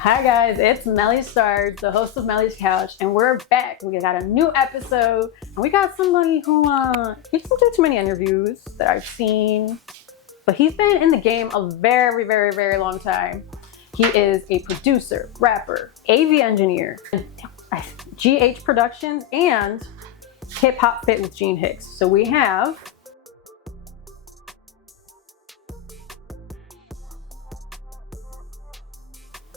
Hi guys, it's Melly Starz, the host of Melly's Couch, and we're back. We got a new episode, and we got somebody who he doesn't do too many interviews that I've seen, but he's been in the game a very, very, very long time. He is a producer, rapper, AV engineer, GH Productions, and Hip Hop Fit with Gene Hicks. So we have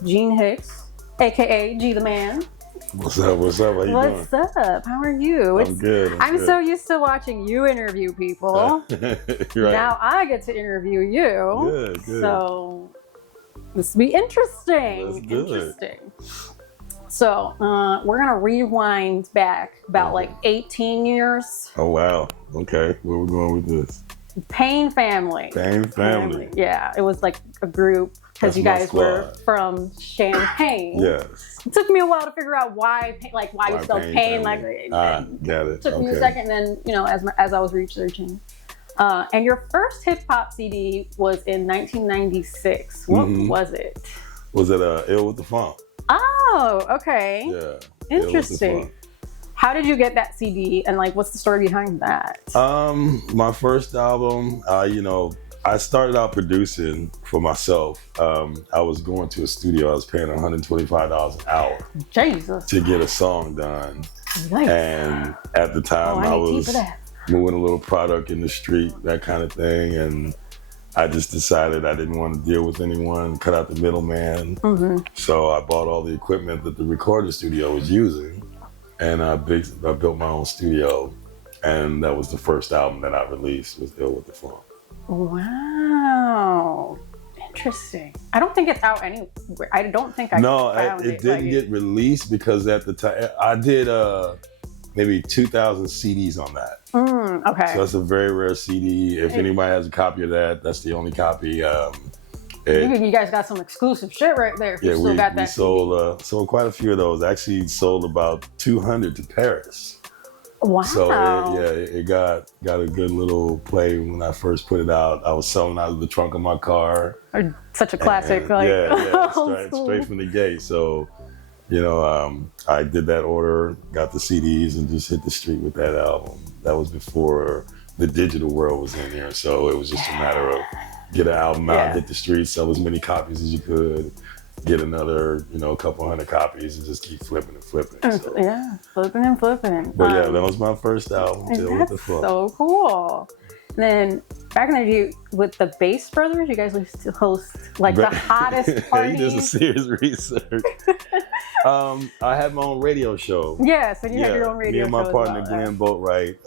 Gene Hicks, aka G the Man. What's up? What's up? How you doing? What's up? How are you? I'm good. I'm so used to watching you interview people. Right. Now I get to interview you. Good. So this will be interesting. Let's do it. So we're gonna rewind back about like 18 years. Oh wow. Okay. Where we going with this? Paign Family. Paign Family. Yeah, it was like a group because you guys were from Champaign. Yes. It took me a while to figure out why you spelled Paign. Got it. Took me a second, and then as I was researching. And your first hip hop CD was in 1996. What was it? Was it Ill with the Funk? Oh, okay. Yeah. Interesting. How did you get that CD, and like, what's the story behind that? My first album, I started out producing for myself. I was going to a studio. I was paying $125 an hour Jesus. to get a song done. Nice. And at the time, I was moving a little product in the street, that kind of thing. And I just decided I didn't want to deal with anyone, cut out the middleman. So I bought all the equipment that the recording studio was using. And I built my own studio, and that was the first album that I released, was Ill with the Funk. Wow, interesting. I don't think it's out anywhere. I don't think I found it. It didn't get released because at the time I did maybe 2,000 CDs on that. Okay. So that's a very rare CD. If anybody has a copy of that, that's the only copy. You guys got some exclusive shit right there. Yeah, we sold quite a few of those. Actually sold about 200 to Paris. Wow. So it got a good little play when I first put it out. I was selling out of the trunk of my car. Such a classic. Straight from the gate. So, I did that order, got the CDs, and just hit the street with that album. That was before the digital world was in here. So it was just a matter of get an album out, hit the streets, sell as many copies as you could, get another, a couple hundred copies, and just keep flipping and flipping. So. Yeah, flipping and flipping. But that was my first album. That's so cool. And then back in the day with the Bass Brothers, you guys used to host like the hottest parties. You did some serious research. I had my own radio show. Yeah, so you had your own radio show. Me and my partner, Glenn Boatwright,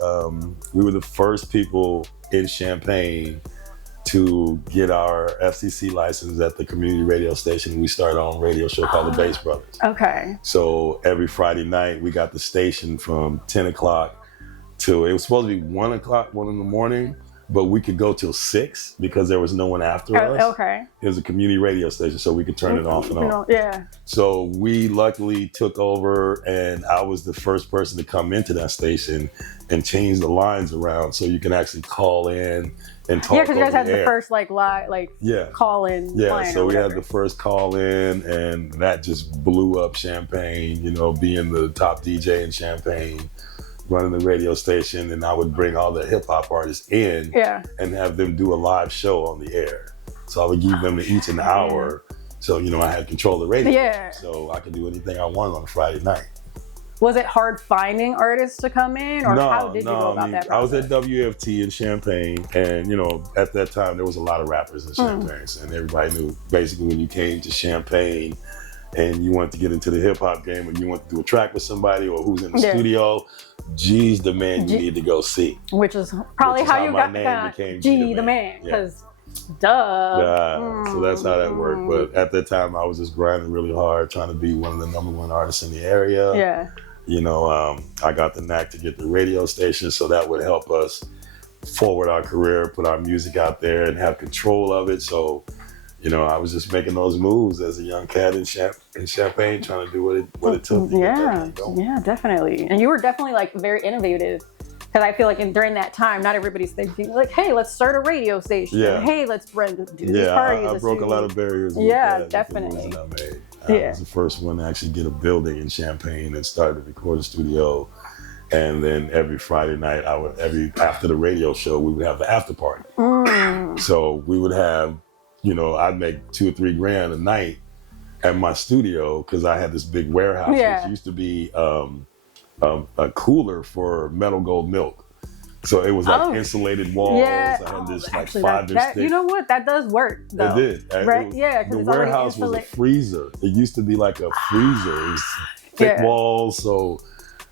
we were the first people in Champaign to get our FCC license at the community radio station. We started our own radio show called The Bass Brothers. Okay. So every Friday night, we got the station from 10 o'clock till, it was supposed to be 1 in the morning, but we could go till 6 because there was no one after us. Okay. It was a community radio station, so we could turn it off and on. Yeah. So we luckily took over, and I was the first person to come into that station and change the lines around so you can actually call in and talk. Yeah, because you guys had the first call in. Yeah, so we had the first call in, and that just blew up Champaign, being the top DJ in Champaign, running the radio station, and I would bring all the hip hop artists in and have them do a live show on the air. So I would give them each an hour. So, I had control of the radio. Yeah. So I could do anything I wanted on a Friday night. Was it hard finding artists to come in, or how did you go about that process? I was at WFT in Champaign, and at that time there was a lot of rappers in Champaign, and everybody knew basically when you came to Champaign and you wanted to get into the hip hop game, and you want to do a track with somebody or who's in the studio, G's the man you need to go see. Which is probably how you got G the man, because So that's how that worked. But at that time, I was just grinding really hard, trying to be one of the #1 artists in the area. Yeah. I got the knack to get the radio station, so that would help us forward our career, put our music out there, and have control of it. So, I was just making those moves as a young cat in Champaign, trying to do what it took to get that thing going. Yeah, definitely. And you were definitely very innovative. Because I feel like during that time, not everybody's thinking like, hey, let's start a radio station. Yeah. Hey, let's do these parties. I broke a lot of barriers. Yeah, definitely. I was the first one to actually get a building in Champaign and start a recording studio. And then every Friday night, after the radio show, we would have the after party. So we would have, I'd make $2 or $3 grand a night at my studio because I had this big warehouse, which used to be a cooler for Metal Gold milk. So it was like insulated walls. Yeah. I had this actually, 5-inch that, stick. you know what? That does work, though. It did. Right? Yeah. The warehouse was a freezer. It used to be like a freezer. It was thick walls, so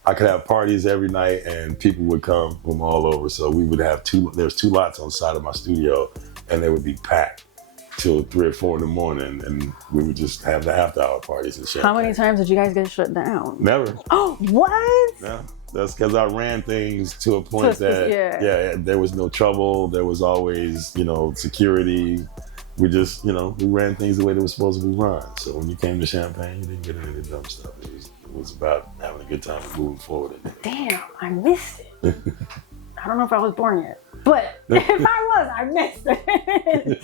I could have parties every night and people would come from all over. So we would have there's 2 lots on the side of my studio and they would be packed till 3 or 4 in the morning, and we would just have the after hour parties and shit. How many times did you guys get shut down? Never. Oh, what? No. That's because I ran things to a point that there was no trouble. There was always, security. We just, we ran things the way they were supposed to be run. So when you came to Champaign, you didn't get any of the dumb stuff. It was about having a good time and moving forward. Damn, I missed it. I don't know if I was born yet, but if I was, I missed it.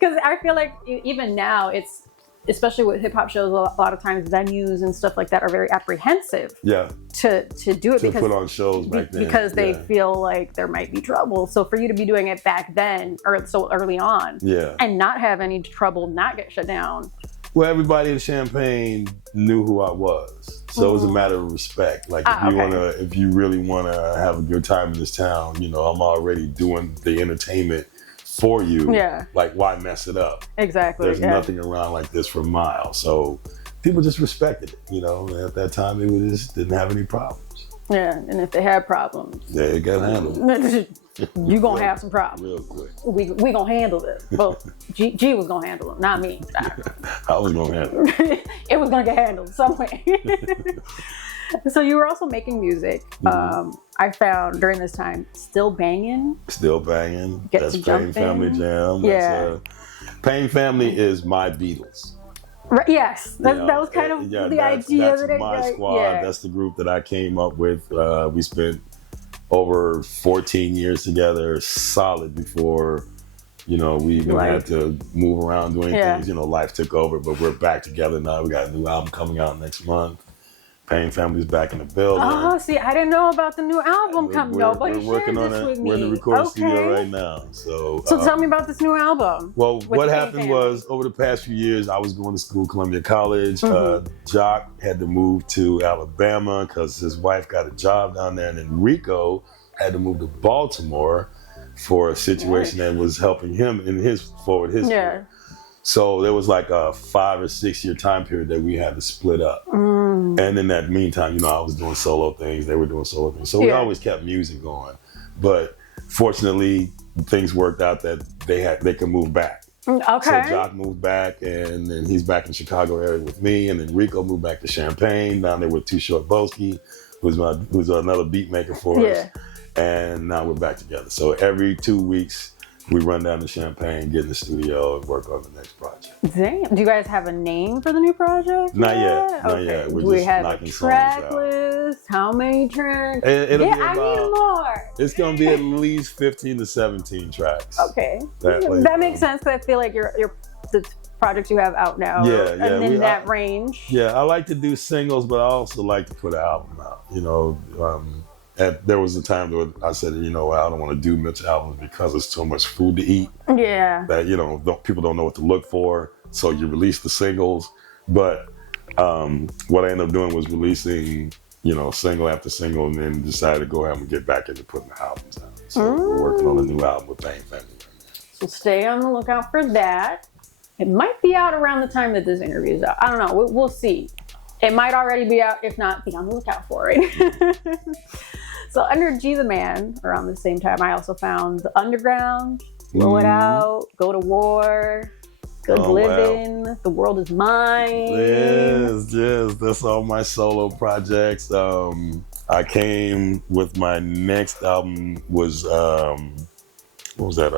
Because I feel like even now, it's, especially with hip hop shows, a lot of times venues and stuff like that are very apprehensive. To do it to put on shows back then because they feel like there might be trouble. So for you to be doing it back then or so early on, and not have any trouble, not get shut down. Well, everybody in Champaign knew who I was, so it was a matter of respect. Like if you really wanna have a good time in this town, I'm already doing the entertainment for you. Like, why mess it up? Exactly. There's nothing around like this for miles. So people just respected it, and at that time they just didn't have any problems. Yeah, and if they had problems, it got handled. You gonna have some problems. Real quick. We gonna handle this. Well, G was gonna handle them, not me. I was gonna handle it. It was gonna get handled some way. So you were also making music. I found during this time, Still Bangin'. Still Bangin'. Get That's to Paign Family Jam. Paign Family is my Beatles. Right, yes, that was kind of the idea. That's my squad. That's the group that I came up with. We spent over 14 years together, solid, before we even had to move around doing things. Life took over, but we're back together now. We got a new album coming out next month. Paign Family's back in the building. Oh, see, I didn't know about the new album coming. Nobody shared this with me. We're in the recording studio right now. So tell me about this new album. Well, what happened was, over the past few years, I was going to school, Columbia College. Jock had to move to Alabama because his wife got a job down there, and then Rico had to move to Baltimore for a situation that was helping him in his career. So there was like a 5 or 6 year time period that we had to split up. And in that meantime, I was doing solo things. They were doing solo things. So we always kept music going. But fortunately, things worked out that they could move back. Okay. So Jock moved back, and then he's back in Chicago area with me. And then Rico moved back to Champaign, down there with Too Short Boski, who's another beat maker for us. And now we're back together. So every 2 weeks, we run down to Champaign, get in the studio, and work on the next project. Damn. Do you guys have a name for the new project? Not yet. Not yet. We're just knocking songs out. Do we have a track list? How many tracks? It'll be I need more. It's going to be at least 15 to 17 tracks. Okay. That makes sense, because I feel like the projects you have out now and in that range. Yeah, I like to do singles, but I also like to put an album out. And there was a time where I said, I don't want to do much albums because it's too much food to eat. Yeah. That, people don't know what to look for. So you release the singles. But what I ended up doing was releasing, single after single, and then decided to go ahead and get back into putting the albums out. So we're working on a new album with Paign Family right now. So stay on the lookout for that. It might be out around the time that this interview is out. I don't know. We'll see. It might already be out. If not, be on the lookout for it. So under G the Man, around the same time, I also found The Underground, Blow It Out, Go to War, Good Living, wow. The World Is Mine. Yes, that's all my solo projects. I came with my next album was, what was that?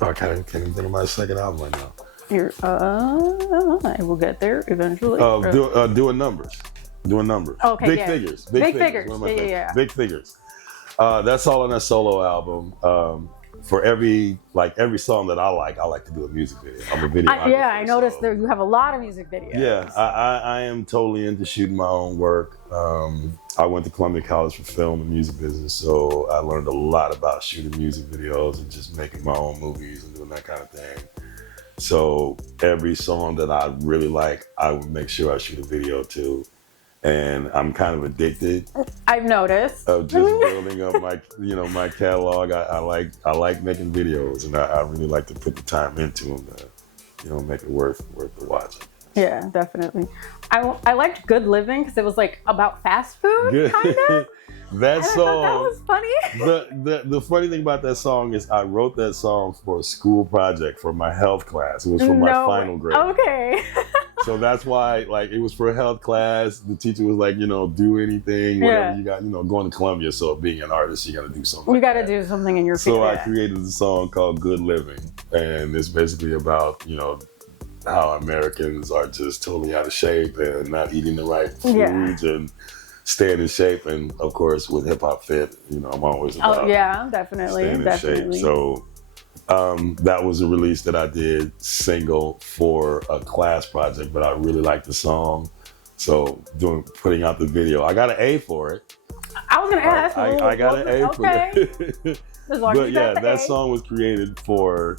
I can't even think of my second album right now. I will get there eventually. Doing numbers. Okay, Big figures. Big figures. Yeah. Big figures. That's all on a solo album. for every song that I like to do a music video. I'm a videographer. Yeah, I noticed there you have a lot of music videos. Yeah, I am totally into shooting my own work. I went to Columbia College for film and music business, so I learned a lot about shooting music videos and just making my own movies and doing that kind of thing. So every song that I really like, I would make sure I shoot a video to. And I'm kind of addicted. I've noticed. Of just building up my catalog. I like making videos, and I really like to put the time into them to, make it worth the watching. Yeah, definitely. I liked Good Living because it was like about fast food, kind of. That song. That was funny. The funny thing about that song is I wrote that song for a school project for my health class. It was for my final grade. Okay. So that's why, it was for a health class. The teacher was like, do anything, whatever you got, going to Columbia. So being an artist, you got to do something. You got to do something in your field. So I created a song called Good Living. And it's basically about, how Americans are just totally out of shape and not eating the right foods and staying in shape. And of course, with Hip Hop Fit, I'm always about definitely. staying in shape. So that was a release that I did single for a class project, but I really liked the song. So putting out the video, I got an A for it. I was going to ask. I got an A for it. But yeah, that song was created for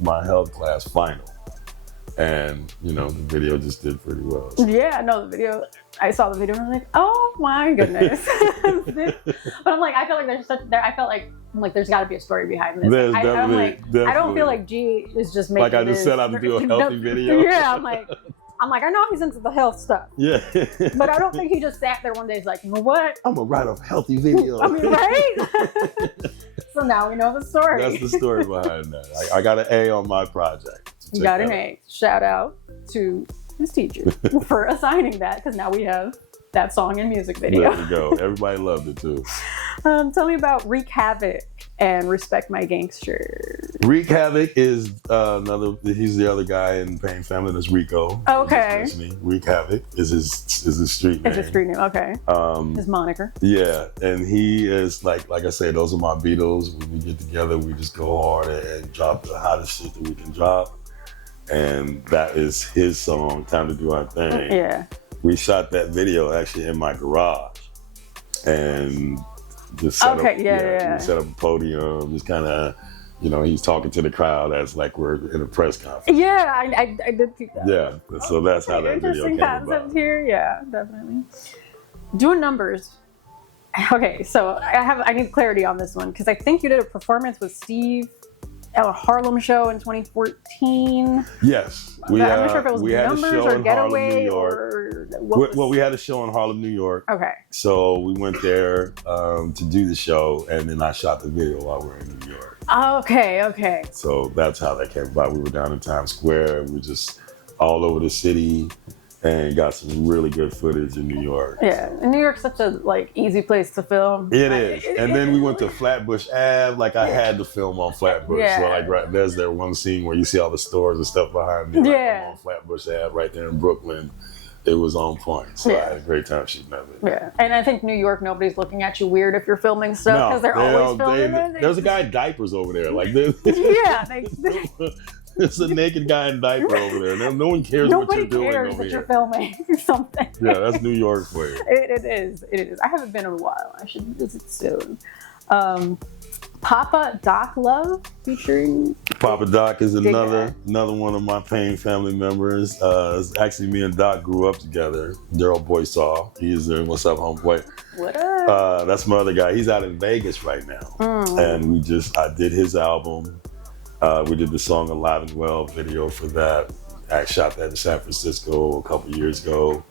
my health class final. And, the video just did pretty well. Yeah, no, the video, I saw the video and I was like, oh my goodness. But I'm like, I feel like there's got to be a story behind this. There's I don't feel like G is just making I just set out to do a healthy video. Yeah, I'm like, I know he's into the health stuff. Yeah. But I don't think he just sat there one day and was like, you know what? I'm going to write a healthy video. I mean, right? So now we know the story. That's the story behind that. I got an A on my project. You got an A. Shout out to his teacher for assigning that, because now we have that song and music video. There we go. Everybody loved it too. Tell me about Wreak Havoc and Respect My Gangster. Wreak Havoc is he's the other guy in Paign Family. That's Rico. Okay. Wreak Havoc is his street name. It's his street name, okay. His moniker. Yeah, and he is like I said, those are my Beatles. When we get together, we just go hard and drop the hottest shit that we can drop. And that is his song, Time to Do Our Thing. Yeah. We shot that video actually in my garage. And just set up, we set up a podium, just kind of, he's talking to the crowd as like we're in a press conference. Yeah, I did see that. Yeah, so that's how that video came about. Interesting concept here, yeah, definitely. Doing numbers. Okay, so I need clarity on this one, because I think you did a performance with Steve at a Harlem show in 2014. Yes. I'm not sure if it was Numbers or Getaway or what. Well, we had a show in Harlem, New York. Okay. So we went there to do the show, and then I shot the video while we were in New York. Okay. So that's how that came about. We were down in Times Square. We were just all over the city and got some really good footage in New York. Yeah, and New York's such a easy place to film. It is. And then we went to Flatbush Ave. I had to film on Flatbush. Yeah. So there's that one scene where you see all the stores and stuff behind me. I'm on Flatbush Ave right there in Brooklyn. It was on point. So I had a great time shooting that video. Yeah, and I think New York, nobody's looking at you weird if you're filming stuff, because they're always filming it. There's a guy in diapers over there. It's a naked guy in diaper over there. No one cares what you're doing over here. Nobody cares that you're filming something. Yeah, that's New York for you. It is. I haven't been in a while. I should visit soon. Papa Doc Love featuring... Papa Doc is another one of my Paign family members. Actually, me and Doc grew up together. Daryl Boysaw. He's there. What's up, homeboy? What up? That's my other guy. He's out in Vegas right now. And I did his album. We did the song Alive and Well video for that. I shot that in San Francisco a couple years ago.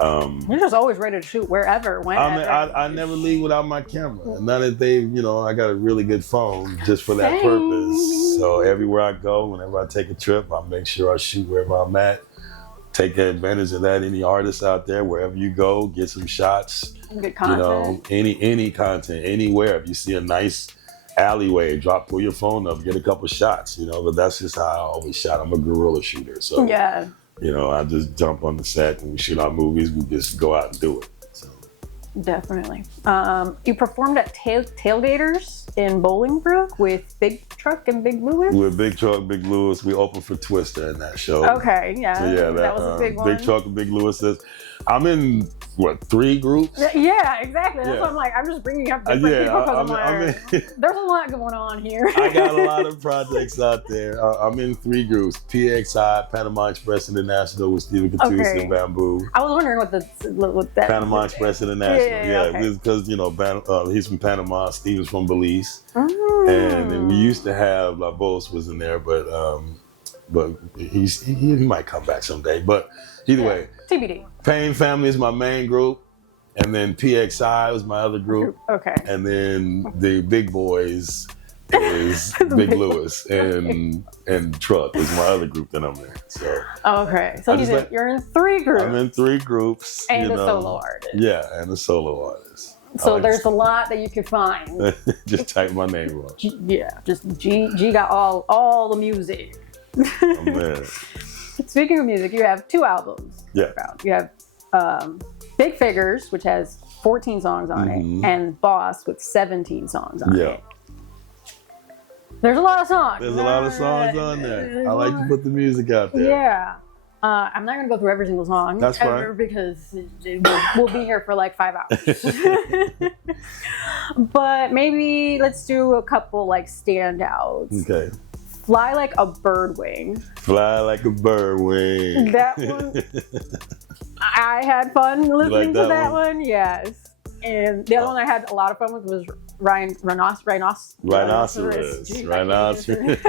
You're just always ready to shoot wherever, whenever. I never leave without my camera. Now that I got a really good phone just for that purpose. So everywhere I go, whenever I take a trip, I make sure I shoot wherever I'm at. Take advantage of that. Any artists out there, wherever you go, get some shots. Good content. Any content, anywhere. If you see a nice alleyway, pull your phone up, get a couple shots, but that's just how I always shot. I'm a guerrilla shooter. So I just jump on the set and we shoot our movies. We just go out and do it. So Definitely. You performed at Tailgaters in Bolingbrook with Big Truck and Big Lewis? With Big Truck, Big Lewis, we opened for Twista in that show. Okay, yeah. So yeah, that was a big one. Big Truck and Big Lewis says, I'm in, 3 groups? Yeah, exactly. That's what I'm like. I'm just bringing up different people because I'm like, there's a lot going on here. I got a lot of projects out there. I'm in 3 groups. PXI, Panama Express International with Stephen Cattouse and Bamboo. I was wondering what that Panama Express International. Yeah, because, he's from Panama, Steven's from Belize. And we used to have La Voz was in there, but he might come back someday. But either way, TBD. Paign Family is my main group, and then PXI was my other group. Okay. And then the big boys is Big Lewis and Truck is my other group that I'm in. So okay, so you're in 3 groups. I'm in 3 groups. And a solo artist. Yeah, and a solo artist. So there's a lot that you can find. Just type my name on. Yeah, just G got all the music. Oh, man. Speaking of music, you have 2 albums. Yeah. You have Big Figures, which has 14 songs on it, and Boss with 17 songs on it. There's a lot of songs. There's a lot of songs on there. I like to put the music out there. Yeah. I'm not going to go through every single song. That's fine. Because we'll be here for like 5 hours. But maybe let's do a couple like standouts. Okay. Fly Like a Bird Wing. Fly Like a Bird Wing. That one, I had fun listening to that one. Yes. And the other one I had a lot of fun with was Rhinoceros. I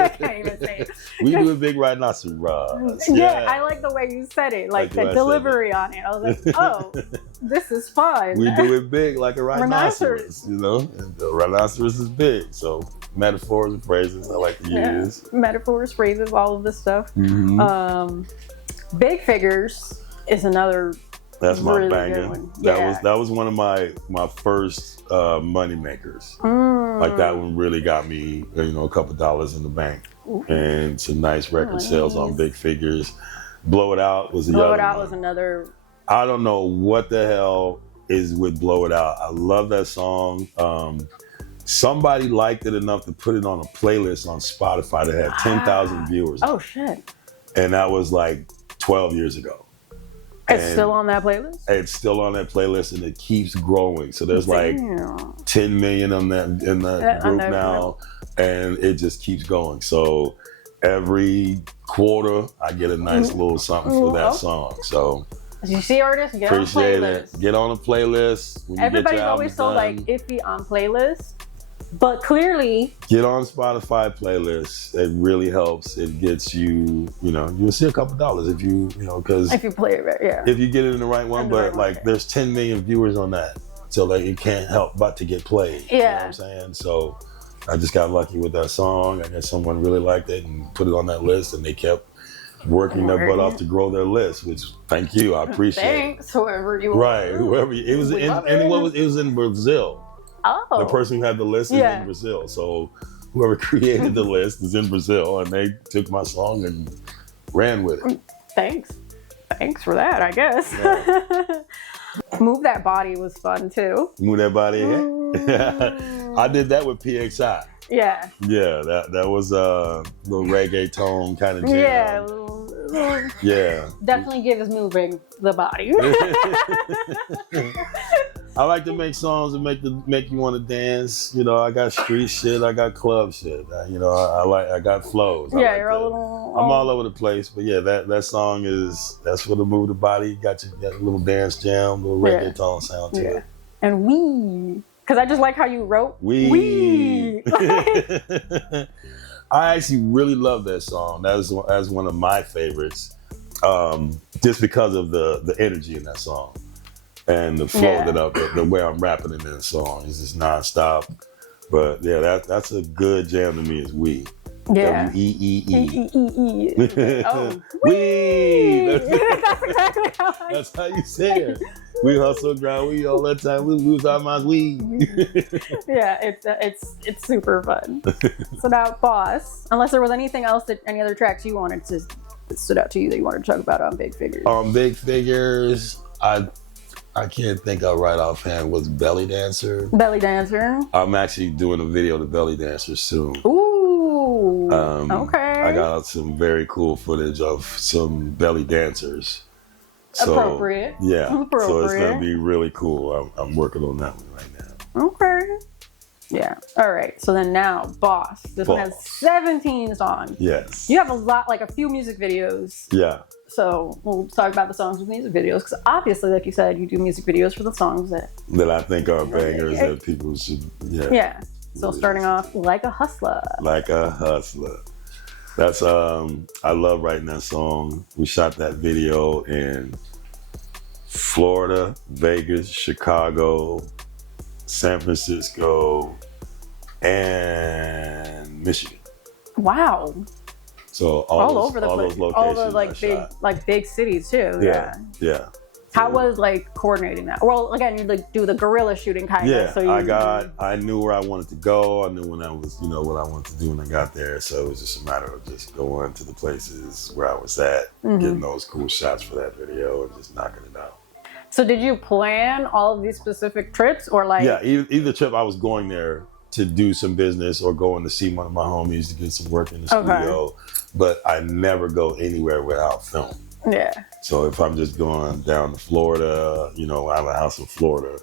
can't even say it. We do a big rhinoceros. Yeah, I like the way you said it, like the delivery on it. I was like, oh, this is fun. We do it big like a rhinoceros, And the rhinoceros is big, so metaphors and phrases I like to use. Metaphors, phrases, all of this stuff. Big Figures is another. That's my really banging. Yeah. That was one of my first money makers. Like that one really got me, a couple dollars in the bank, and some nice record sales on Big Figures. Blow It Out was the other one. Blow It Out was another. I don't know what the hell is with Blow It Out. I love that song. Somebody liked it enough to put it on a playlist on Spotify that had 10,000 viewers. Oh shit! And that was like 12 years ago. It's still on that playlist? It's still on that playlist, and it keeps growing. So there's like 10 million in that group now, and it just keeps going. So every quarter, I get a nice little something for that song. So you see, artists, get appreciate on a playlist. It. Get on a playlist. When Everybody's always so like iffy on playlists. But clearly, get on Spotify playlists. It really helps. It gets you, you'll see a couple dollars if you, because if you play it right, if you get it in the right one. But like, there's 10 million viewers on that, so like it can't help but to get played. Yeah, you know what I'm saying. So I just got lucky with that song. I guess someone really liked it and put it on that list, and they kept working their butt off to grow their list. Which, thank you, I appreciate. Thanks, whoever you right, whoever it was, it was in Brazil. Oh. The person who had the list is in Brazil. So whoever created the list is in Brazil, and they took my song and ran with it. Thanks for that, I guess. Yeah. Move That Body was fun too. Move That Body. I did that with PXI. Yeah. Yeah, that was a little reggae tone kind of jam. Yeah. Definitely gives moving the body. I like to make songs that make you want to dance. I got street shit, I got club shit. I got flows. You're a little. I'm all over the place, but yeah, that song that's for the move the body. Got a little dance jam, little reggaeton sound to it. And because I just like how you wrote we. I actually really love that song. That's one of my favorites, just because of the energy in that song. And the flow the way I'm rapping in that song is just nonstop. But yeah, that's a good jam to me. Is we. Yeah. W-E-E-E. Oh, we. That's exactly how that's how you say it. We hustle, grind, we all that time. We lose our minds. We. Yeah, it's super fun. So now, Boss. Unless there was anything else any other tracks you wanted that stood out to you that you wanted to talk about on Big Figures. On Big Figures, I can't think of right offhand. Was Belly Dancer? Belly Dancer. I'm actually doing a video to Belly Dancer soon. Ooh. Okay. I got some very cool footage of some belly dancers. So, Appropriate. Yeah. Appropriate. So it's gonna be really cool. I'm working on that one right now. Okay. Yeah. All right. So then now, Boss. This one has 17 songs. Yes. You have a few music videos. Yeah. So we'll talk about the songs with music videos, because obviously, like you said, you do music videos for the songs that I think are bangers that people should. Yeah. Yeah. So starting off, Like a Hustler. Like a Hustler. That's I love writing that song. We shot that video in Florida, Vegas, Chicago, San Francisco, and Michigan. Wow. So all over the place. Those locations all the big cities too. Yeah. How was coordinating that? Well, again, you do the guerrilla shooting kind of. Yeah, So I knew where I wanted to go. I knew when I was, what I wanted to do when I got there. So it was just a matter of just going to the places where I was at, getting those cool shots for that video, and just knocking it out. So did you plan all of these specific trips, or Yeah, either trip I was going there to do some business or going to see one of my homies to get some work in the studio, but I never go anywhere without film. Yeah. So if I'm just going down to Florida, I have a house in Florida,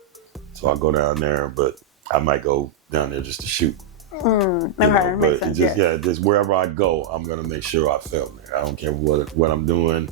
so I'll go down there, but I might go down there just to shoot. Makes sense, just wherever I go, I'm gonna make sure I film there. I don't care what I'm doing.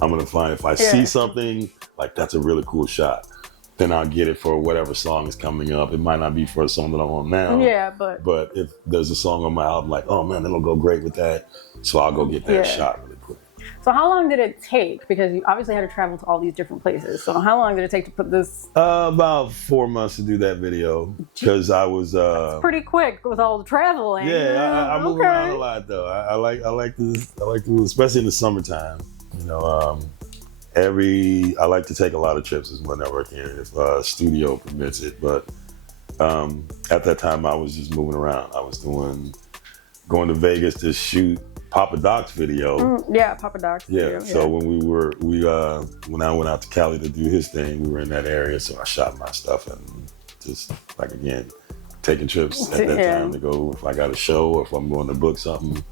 I'm gonna find if I see something like that's a really cool shot, then I'll get it for whatever song is coming up. It might not be for a song that I'm on now. Yeah, but if there's a song on my album, like, oh man, it'll go great with that, so I'll go get that shot really quick. So how long did it take? Because you obviously had to travel to all these different places. So how long did it take to put this? About 4 months to do that video, because I was pretty quick with all the traveling. Yeah, I move around a lot though. I like to, especially in the summertime. I like to take a lot of trips whenever I can, if studio permits it. But at that time, I was just moving around. I was going to Vegas to shoot Papa Doc's video. Papa Doc's video. So when I went out to Cali to do his thing, we were in that area, so I shot my stuff and just taking trips at that time to go if I got a show or if I'm going to book something,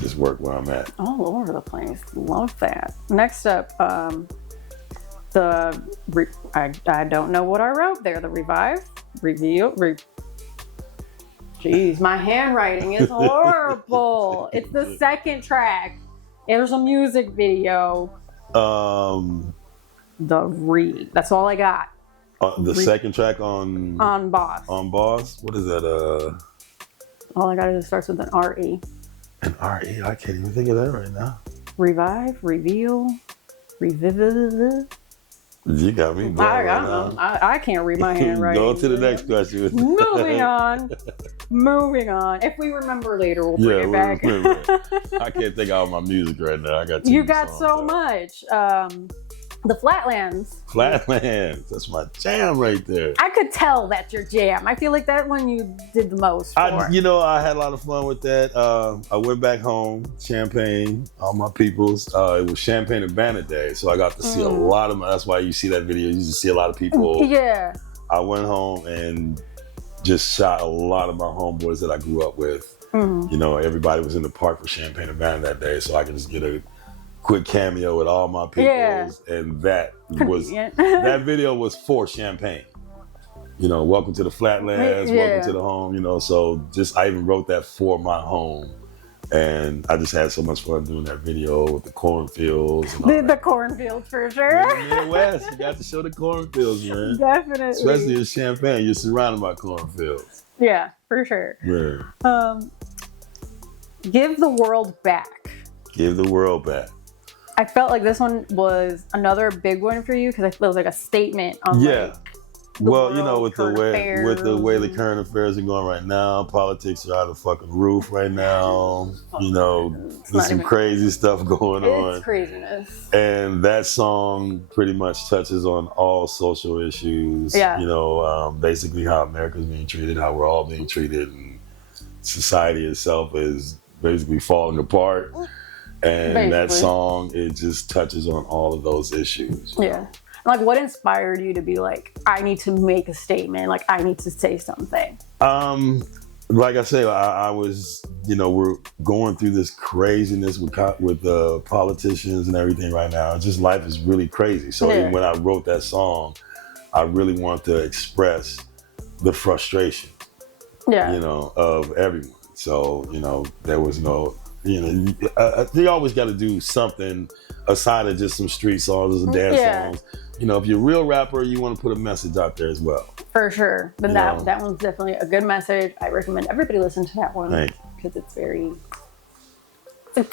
just work where I'm at. All over the place. Love that. Next up, I don't know what I wrote there. The reveal. Jeez, my handwriting is horrible. It's the second track. There's a music video. That's all I got. The second track on Boss. On Boss? What is that? All I got is it starts with an R-E. An R-E? I can't even think of that right now. Revive, reveal, revive. You got me. I can't read my handwriting. Go to the next question. Moving on. If we remember later, we'll bring it back. I can't think of all my music right now. I got you got so much. The Flatlands. Flatlands. That's my jam right there. I could tell that's your jam. I feel like that one you did the most for. I had a lot of fun with that. I went back home, Champagne, all my peoples. It was Champagne and Bandit Day, so I got to see a lot of that's why you see that video. You just see a lot of people. Yeah. I went home and just shot a lot of my homeboys that I grew up with. Everybody was in the park for Champagne and Bandit that day, so I could just get a quick cameo with all my peoples, and that video was for Champagne. Welcome to the Flatlands, welcome to the home. So I even wrote that for my home, and I just had so much fun doing that video with the cornfields. And the cornfields for sure. In the Midwest, you got to show the cornfields, man. Definitely, especially in Champagne, you're surrounded by cornfields. Yeah, for sure. Yeah. Give the world back. Give the world back. I felt like this one was another big one for you because I feel it was like a statement on with the way the current affairs are going right now, politics are out of the fucking roof right now. There's some crazy stuff going on. It's craziness. And that song pretty much touches on all social issues. Yeah. Basically how America's being treated, how we're all being treated, and society itself is basically falling apart. And that song, it just touches on all of those issues. Yeah. Like, what inspired you to be like, I need to make a statement, like I need to say something? Like I said, I was, we're going through this craziness with politicians and everything right now. Just life is really crazy. So even when I wrote that song, I really wanted to express the frustration, of everyone. So, there was no, you always got to do something aside of just some street songs and dance songs. If you're a real rapper, you want to put a message out there as well. For sure. But that one's definitely a good message. I recommend everybody listen to that one because it's a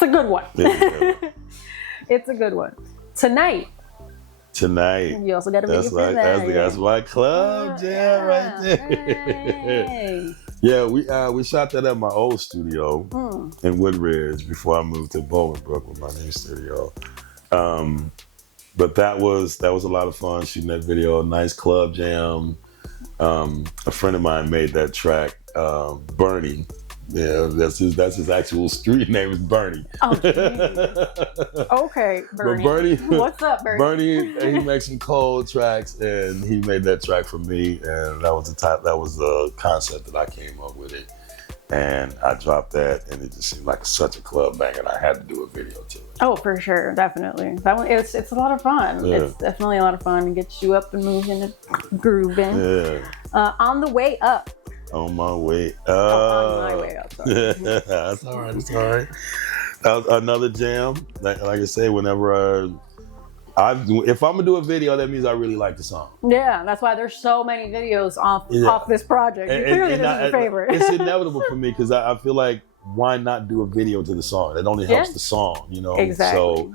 good one. It's a good one. Tonight. You also got a video for that. That's my club jam right there. Yeah, we shot that at my old studio in Woodridge before I moved to Bolingbrook with my new studio. But that was a lot of fun shooting that video. Nice club jam. A friend of mine made that track, Bernie. Yeah, that's his actual street name is Bernie. Oh, okay, Bernie. But Bernie, what's up, Bernie? Bernie, he makes some cold tracks, and he made that track for me, and that was the concept that I came up with it, and I dropped that, and it just seemed like such a club bang, and I had to do a video to it. Oh, for sure, definitely. That one, it's a lot of fun. Yeah. It's definitely a lot of fun to get you up and moving and grooving. Yeah. On the way up. On my way up. On my way up. Sorry. That's all right. It's all right. That was another jam. Like I say, whenever if I'm gonna do a video, that means I really like the song. Yeah, that's why there's so many videos off this project. Clearly, this is your favorite. It's inevitable for me because I feel like, why not do a video to the song? It only helps the song, Exactly. So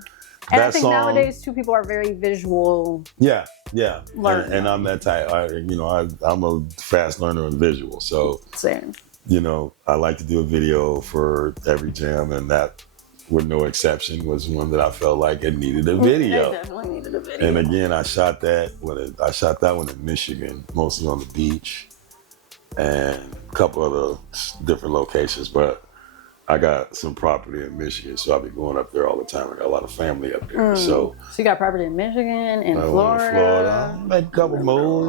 and I think nowadays too, people are very visual. Yeah. And I'm that type. I'm a fast learner in visual. So same. I like to do a video for every jam, and that, with no exception, was one that I felt like it needed a video. It definitely needed a video. And again, I shot that one in Michigan, mostly on the beach, and a couple other different locations, but I got some property in Michigan, so I'll be going up there all the time. I got a lot of family up there. So you got property in Michigan, in Florida. Make a couple moves.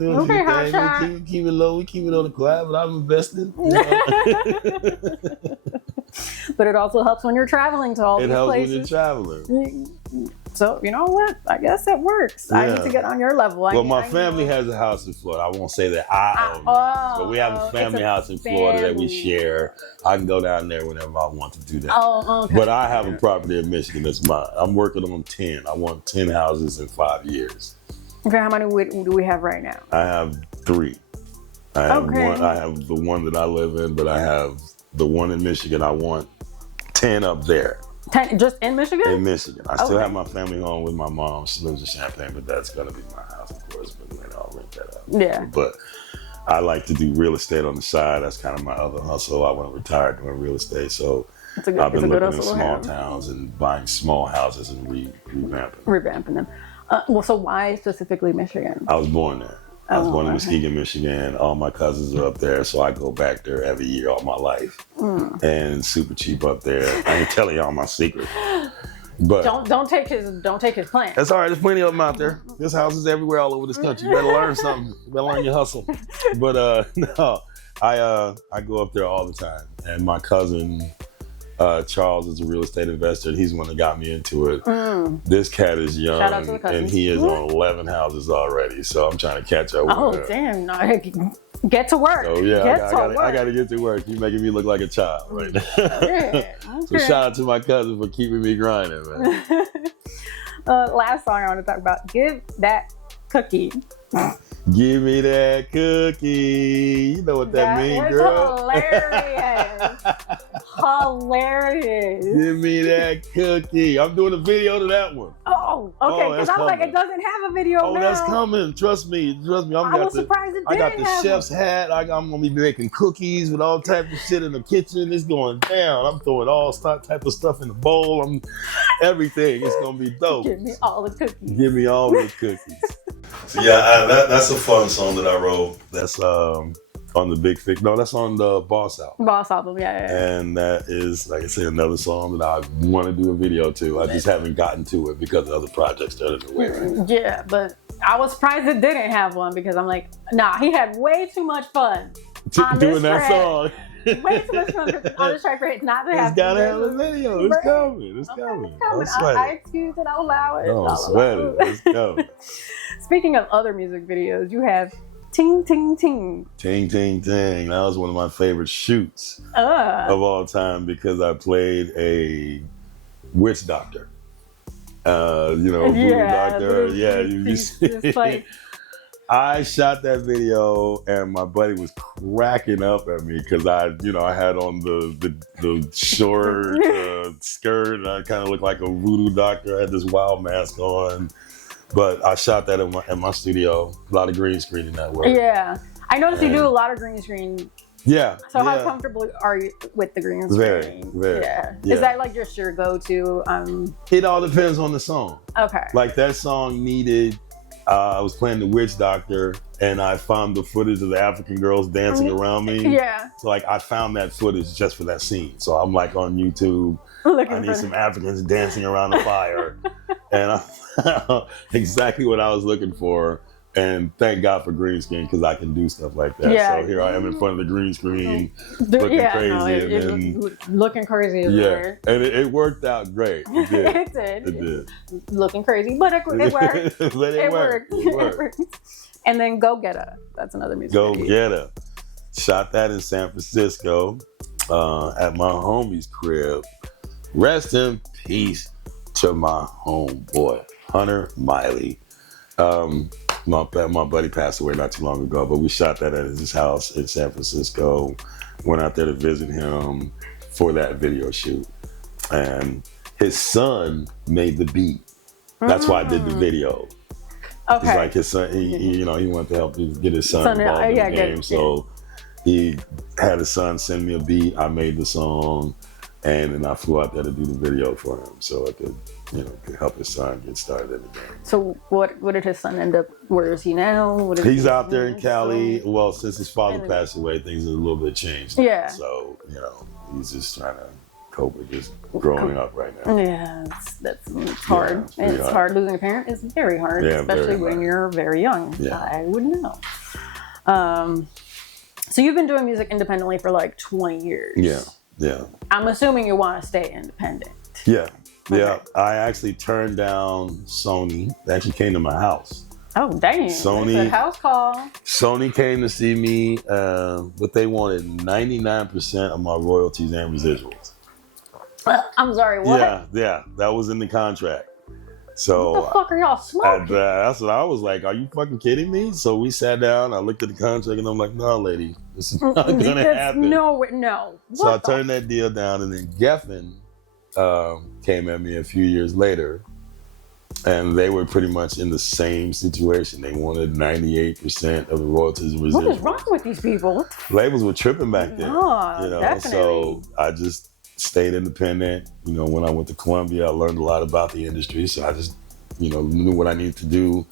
Okay, hot shot. Keep it low. We keep it on the quiet, but I'm invested. But it also helps when you're traveling to all these places. It helps when you're traveling. So, you know what? I guess it works. Yeah. I need to get on your level. My family has a house in Florida. I won't say that I own it. But we have a family house in Florida that we share. I can go down there whenever I want to do that. Oh, okay. But I have a property in Michigan that's mine. I'm working on 10. I want 10 houses in 5 years. Okay, how many do we have right now? I have 3. I have one. I have the one that I live in, but I have the one in Michigan. I want 10 up there. 10 just in Michigan? In Michigan. I still have my family home with my mom. She lives in Champaign, but that's going to be my house, of course. But I'll rent that out. Yeah. But I like to do real estate on the side. That's kind of my other hustle. I went retired doing real estate. So I've been looking in small towns and buying small houses and revamping them. So why specifically Michigan? I was born there. I was born in Muskegon, Michigan. All my cousins are up there, so I go back there every year all my life. And super cheap up there. I ain't telling y'all my secret. But don't take his plan. That's all right. There's plenty of them out there. There's houses everywhere all over this country. You better learn something. You better learn your hustle. But no, I go up there all the time. And my cousin Charles is a real estate investor. He's the one that got me into it. This cat is young, shout out to the and he is on 11 houses already. So I'm trying to catch up with him. Oh, damn. No, get to work. Oh, yeah. I got to get to work. You're making me look like a child right now. Okay. So shout out to my cousin for keeping me grinding, man. Last song I want to talk about, Give That Cookie. Give me that cookie. You know what that means, girl. Hilarious. Hilarious. Give me that cookie. I'm doing a video to that one. Oh, okay. Because I was like, it doesn't have a video now. That's coming. Trust me. I was surprised it didn't. I got the chef's hat. I'm going to be making cookies with all types of shit in the kitchen. It's going down. I'm throwing all type of stuff in the bowl. Everything. It's going to be dope. Give me all the cookies. Give me all the cookies. So yeah, that's a fun song that I wrote. That's On the Big Thick. No, that's on the Boss album. Boss album, yeah. And that is, like I said, another song that I want to do a video to. I just haven't gotten to it because of other projects that are in the way right now. Yeah, but I was surprised it didn't have one because I'm like, nah, he had way too much fun Doing that song. Way too much fun on this track for it not to have. It's gotta have a video. It's coming. It's coming. Don't sweat I it. excuse it out loud. Don't sweat it. It's coming. Speaking of other music videos, you have Ting Ting Ting. Ting Ting Ting. That was one of my favorite shoots of all time because I played a witch doctor. Voodoo doctor. Yeah, you like... I shot that video and my buddy was cracking up at me because I had on the short skirt and I kind of looked like a voodoo doctor. I had this wild mask on, but I shot that in my studio. A lot of green screen in that work. Yeah, I noticed you do a lot of green screen. Yeah. So how comfortable are you with the green screen? Very. Yeah. Is that like just your go-to? It all depends on the song. Okay. Like that song needed. I was playing the witch doctor and I found the footage of the African girls dancing around me. Yeah. So like I found that footage just for that scene. So I'm like on YouTube. I need some Africans dancing around the fire. And I found exactly what I was looking for. And thank God for green screen because I can do stuff like that. Yeah. So here I am in front of the green screen looking crazy. Looking crazy. Yeah. And it worked out great. It did. It did. Looking crazy, but it worked. But it worked. And then Go Getter. That's another music Go video. Getter. Shot that in San Francisco at my homie's crib. Rest in peace to my homeboy, Hunter Miley. My buddy passed away not too long ago, but we shot that at his house in San Francisco. Went out there to visit him for that video shoot. And his son made the beat. That's why I did the video. Okay. It's like his son, he wanted to help get his son involved in the game. So he had his son send me a beat. I made the song. And then I flew out there to do the video for him so I could, could help his son get started in the game. So what did his son end up, where is he now? He's out there in Cali. Well, since his father passed away, things have a little bit changed. Yeah. So, he's just trying to cope with just growing up right now. Yeah, that's hard. Yeah, it's hard. Losing a parent is very hard, especially when you're very young. Yeah. I wouldn't know. So you've been doing music independently for like 20 years. Yeah. Yeah. I'm assuming you want to stay independent. Yeah. Okay. Yeah. I actually turned down Sony. They actually came to my house. Oh, dang. Sony. House call. Sony came to see me, but they wanted 99% of my royalties and residuals. I'm sorry, what? Yeah. That was in the contract. So what the fuck are y'all smoking? That's what I was like. Are you fucking kidding me? So we sat down. I looked at the contract and I'm like, no, lady, this is not gonna happen. No. So I turned that deal down, and then Geffen came at me a few years later, and they were pretty much in the same situation. They wanted 98% of the royalties and residuals. What is wrong with these people? Labels were tripping back then. Definitely. So I just stayed independent. When I went to Columbia, I learned a lot about the industry. So I just, knew what I needed to do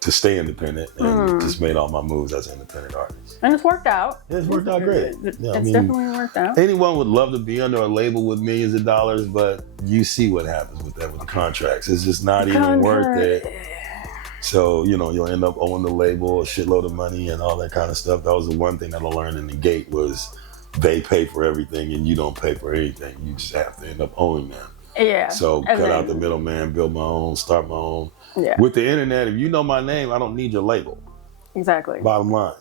to stay independent and just made all my moves as an independent artist. And it's worked out. It's worked out great. It's definitely worked out. Anyone would love to be under a label with millions of dollars, but you see what happens with that, with the contracts. It's just not even worth it. So, you'll end up owing the label a shitload of money and all that kind of stuff. That was the one thing that I learned in the gate was they pay for everything and you don't pay for anything. You just have to end up owing them. Yeah. So cut out the middleman, build my own, start my own. Yeah. With the internet, if you know my name, I don't need your label. Exactly. Bottom line.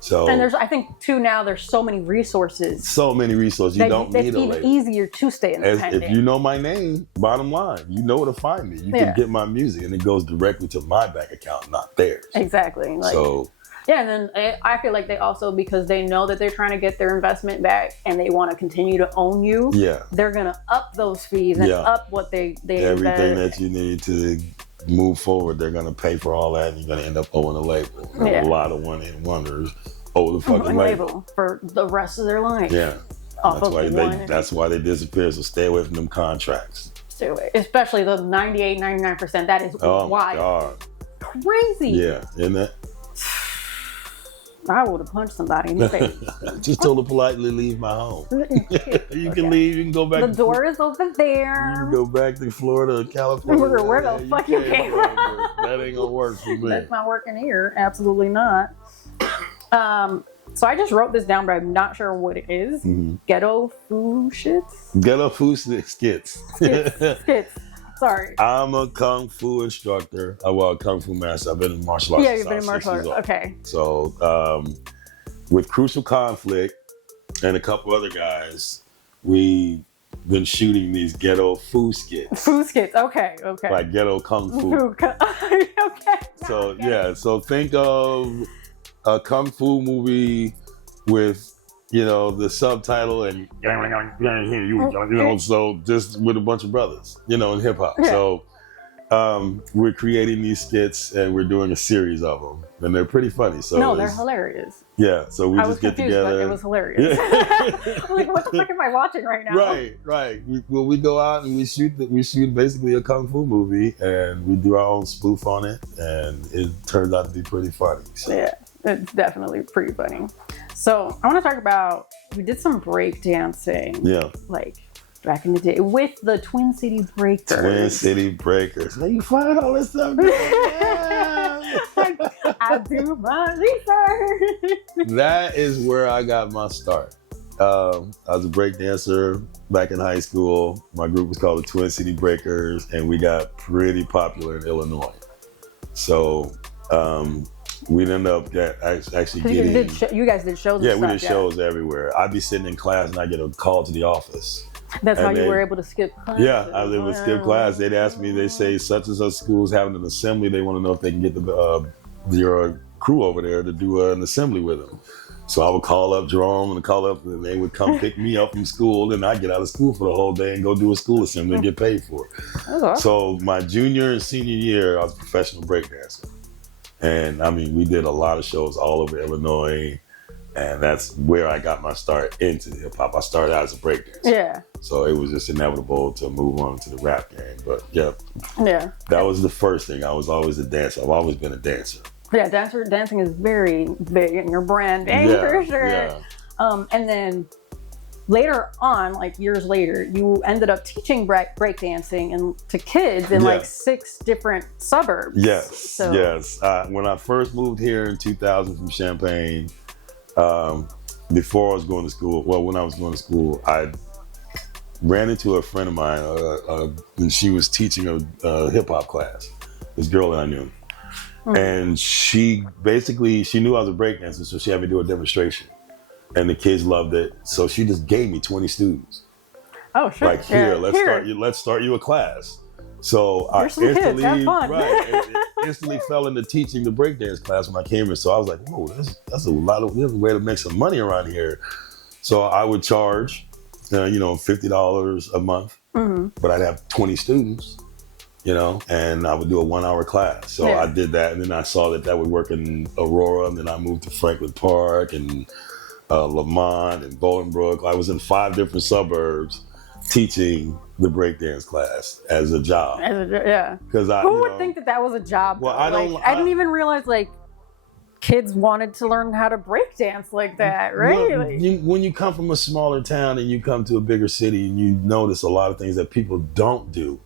So and I think too now there's so many resources. So many resources. You don't need a label. It's even easier to stay independent. If you know my name, bottom line, you know where to find me. You can get my music and it goes directly to my bank account, not theirs. Exactly. Yeah, and then I feel like they also, because they know that they're trying to get their investment back and they want to continue to own you, they're going to up those fees and up what they everything that you need to move forward, they're going to pay for all that and you're going to end up owing a label. A lot of one-hit wonders owe the fucking label for the rest of their life. Yeah. That's why they disappear, so stay away from them contracts. Especially the 98, 99%. That is wild. God. Crazy. Yeah, isn't it? I would have punched somebody in the face. Just told her politely leave my home. You can leave. You can go back. The door is over there. You can go back to Florida, California. Where the fuck you came from? That ain't gonna work for me. That's not working here. Absolutely not. So I just wrote this down, but I'm not sure what it is. Mm-hmm. Ghetto food shits? Ghetto food skits. Skits. Sorry. I'm a kung fu instructor. Well, kung fu master. I've been in martial arts. Yeah, you've been in martial arts. Okay. So, with Crucial Conflict and a couple other guys, we've been shooting these ghetto food skits. Food skits. Okay. Like ghetto kung fu. Okay. So, yeah. So think of a kung fu movie with, the subtitle and, so just with a bunch of brothers, in hip hop. Yeah. So we're creating these skits and we're doing a series of them and they're pretty funny. So no, they're hilarious. Yeah. So we just get together. But it was hilarious. Like, what the fuck am I watching right now? Right. We go out and we shoot basically a kung fu movie and we do our own spoof on it and it turns out to be pretty funny. So. Yeah, it's definitely pretty funny. So I want to talk about, we did some break dancing. Yeah. Like back in the day with the Twin City Breakers. Twin City Breakers. Now you find all this stuff. I do my research. That is where I got my start. I was a break dancer back in high school. My group was called the Twin City Breakers and we got pretty popular in Illinois. So, we'd end up actually getting... You guys did shows. Yeah, we did shows everywhere. I'd be sitting in class and I'd get a call to the office. That's how you were able to skip class? Yeah, I was able to skip class. They'd ask me, they say such and such school's having an assembly. They want to know if they can get your crew over there to do an assembly with them. So I would call up Jerome and and they would come pick me up from school. And I'd get out of school for the whole day and go do a school assembly and get paid for it. Awesome. So my junior and senior year, I was a professional breakdancer. And we did a lot of shows all over Illinois, and that's where I got my start into hip hop. I started out as a breakdancer. Yeah. So it was just inevitable to move on to the rap game. But yeah. That was the first thing. I was always a dancer. I've always been a dancer. Yeah, dancing is very big in your branding for sure. Yeah. And then later on, like years later, you ended up teaching breakdancing to kids in like 6 different suburbs. Yes. When I first moved here in 2000 from Champaign, before I was going to school, when I was going to school, I ran into a friend of mine, and she was teaching a hip hop class. This girl that I knew. Mm-hmm. And she knew I was a breakdancer, so she had me do a demonstration. And the kids loved it, so she just gave me 20 students. Oh, sure. Like let's start you a class. So I instantly fell into teaching the breakdance class when I came here. So I was like, whoa, that's a way to make some money around here. So I would charge, $50 a month, but I'd have 20 students, and I would do a 1-hour class. So I did that, and then I saw that would work in Aurora, and then I moved to Franklin Park and Lamont and Bolingbrook. I was in 5 different suburbs teaching the breakdance class as a job. Because who would think that was a job? Well, I didn't even realize kids wanted to learn how to breakdance like that, right? When you come from a smaller town and you come to a bigger city and you notice a lot of things that people don't do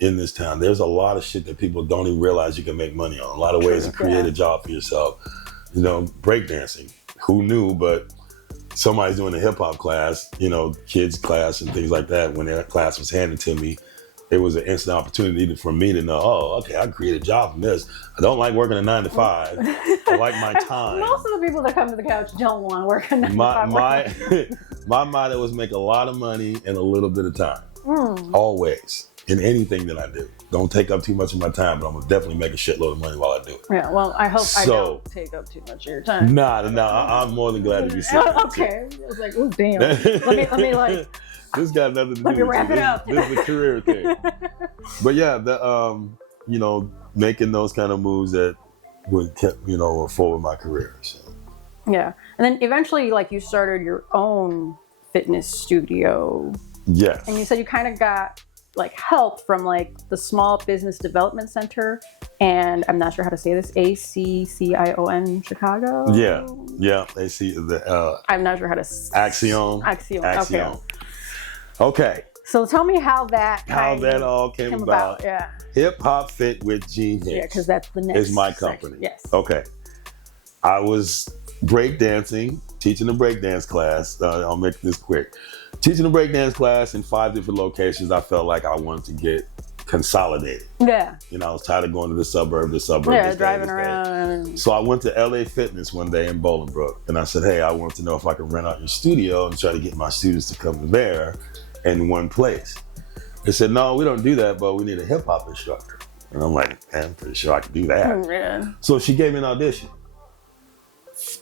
in this town. There's a lot of shit that people don't even realize you can make money on. A lot of ways to create a job for yourself. Breakdancing. Who knew? But somebody's doing a hip hop class, kids class and things like that. When that class was handed to me, it was an instant opportunity for me to know, I can create a job from this. I don't like working a 9 to 5. I like my time. Most of the people that come to the couch don't want to work a 9 to 5. My motto was make a lot of money in a little bit of time. Always. In anything that I do. Don't take up too much of my time, but I'm going to definitely make a shitload of money while I do it. Yeah, well, I hope I don't take up too much of your time. Nah, I'm more than glad to be sitting. Okay. I was like, oh, damn. Let me this got nothing to do with it. Let me wrap it up. This is a career thing. But yeah, making those kind of moves that would kept, forward my career. So. Yeah. And then eventually, you started your own fitness studio. Yes. And you said you kind of got like help from like the Small Business Development Center, and I'm not sure how to say this, ACCION Chicago. Yeah. They see the I'm not sure how to Axiom. Okay. So tell me how that all came about. Yeah. Hip Hop Fit with Gene Hicks. Yeah, because that's the next. Is my company. Section. Yes. Okay. I was breakdancing, teaching a breakdance class. I'll make this quick. Teaching a breakdance class in 5 different locations. I felt like I wanted to get consolidated. Yeah. You know, I was tired of going to the suburb. Yeah, driving around. So I went to LA Fitness one day in Bolingbrook, and I said, hey, I want to know if I can rent out your studio and try to get my students to come there in one place. They said, no, we don't do that, but we need a hip hop instructor. And I'm like, I'm pretty sure I can do that. Yeah. So she gave me an audition.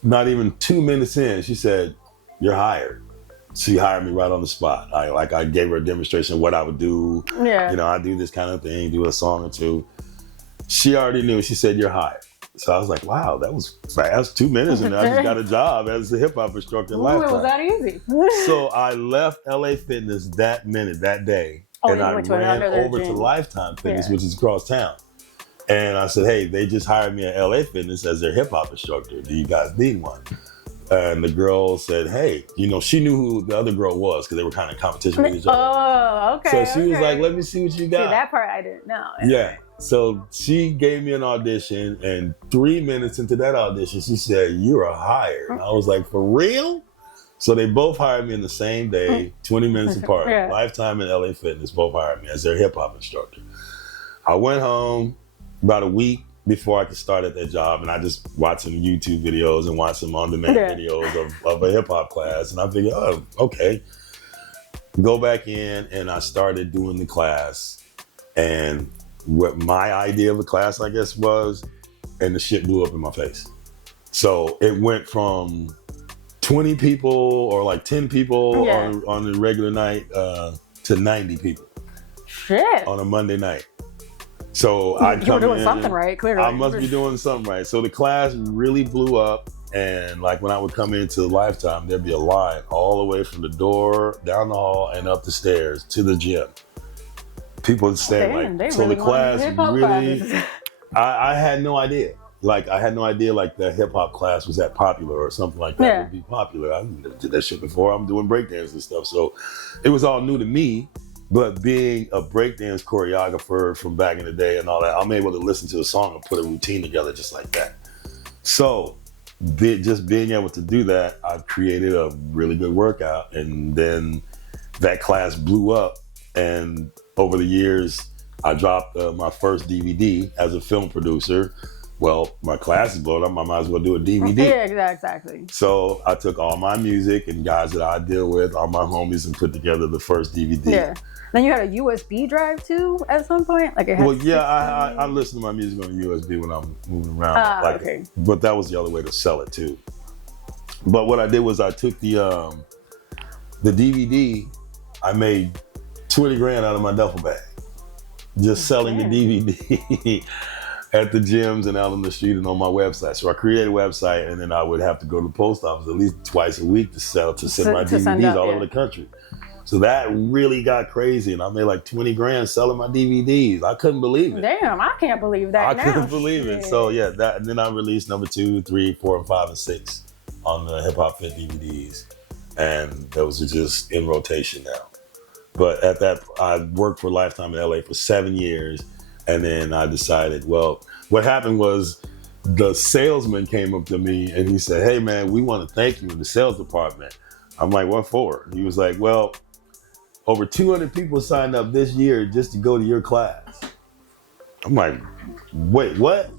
Not even 2 minutes in, she said, you're hired. She hired me right on the spot. I gave her a demonstration of what I would do. Yeah. You know, I do this kind of thing, do a song or two. She already knew. She said, you're hired. So I was like, wow, that was 2 minutes and I just got a job as a hip hop instructor in Lifetime. It was that easy. So I left LA Fitness that day. And I ran over to Lifetime Fitness, which is across town. And I said, hey, they just hired me at LA Fitness as their hip hop instructor. Do you guys need one? And the girl said, hey, you know, she knew who the other girl was because they were kind of in competition with each other. Oh, okay. So she was like, let me see what you got. See, that part I didn't know. Yeah. So she gave me an audition, and 3 minutes into that audition, she said, you're hired. And I was like, for real? So they both hired me in the same day, 20 minutes apart. Yeah. Lifetime and LA Fitness both hired me as their hip hop instructor. I went home about a week before I could start at that job, and I just watched some YouTube videos and watched some on-demand videos of a hip hop class, and I figured, oh, okay. Go back in, and I started doing the class, and what my idea of the class, I guess, was, and the shit blew up in my face. So it went from 20 people or like 10 people on a regular night to 90 people. Shit. On a Monday night. So you were doing something right, clearly. I must be doing something right. So the class really blew up, and like when I would come into Lifetime, there'd be a line all the way from the door, down the hall, and up the stairs to the gym. People would stand like, so really the class really, I had no idea. Like, I had no idea like that hip hop class was that popular or something like that would be popular. I never did that shit before. I'm doing breakdance and stuff. So it was all new to me. But being a breakdance choreographer from back in the day and all that, I'm able to listen to a song and put a routine together just like that. So just being able to do that, I've created a really good workout. And then that class blew up. And over the years, I dropped my first DVD as a film producer. Well, my class is blown up. I might as well do a DVD. Yeah, exactly. So I took all my music and guys that I deal with, all my homies, and put together the first DVD. Yeah. Then you had a USB drive too at some point? Like it had I listen to my music on a USB when I'm moving around. Okay. But that was the other way to sell it too. But what I did was I took the DVD, I made 20 grand out of my duffel bag. Just selling the DVD. At the gyms and out on the street and on my website. So I created a website, and then I would have to go to the post office at least twice a week to send my DVDs all over the country. So that really got crazy, and I made like 20 grand selling my DVDs. I couldn't believe it. Damn, I can't believe that. I couldn't believe it. So yeah, that, and then I released number 2, 3, 4, and 5, and 6 on the Hip Hop Fit DVDs, and those are just in rotation now. But at that, I worked for Lifetime in LA for 7 years. And then I decided, well, what happened was the salesman came up to me and he said, hey man, we want to thank you in the sales department. I'm like, what for? He was like, well, over 200 people signed up this year just to go to your class. I'm like, wait, what?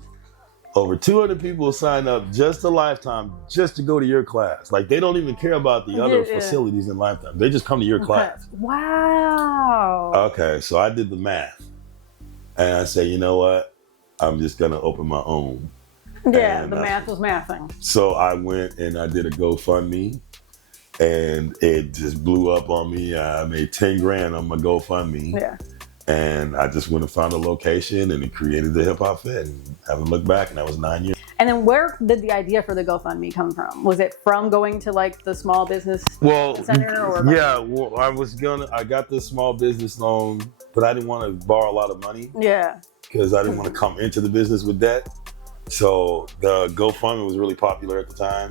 Over 200 people signed up just to Lifetime just to go to your class. Like, they don't even care about the other facilities in Lifetime. They just come to your class. Wow. Okay, so I did the math. And I said, you know what? I'm just going to open my own. Yeah, and the math was mathing. So I went and I did a GoFundMe, and it just blew up on me. I made 10 grand on my GoFundMe. Yeah. And I just went and found a location and it created the Hip Hop Fit, and haven't looked back, and that was 9 years. And then where did the idea for the GoFundMe come from? Was it from going to like the small business center? Or yeah, well, I got the small business loan, but I didn't want to borrow a lot of money. Yeah. Because I didn't want to come into the business with debt. So the GoFundMe was really popular at the time.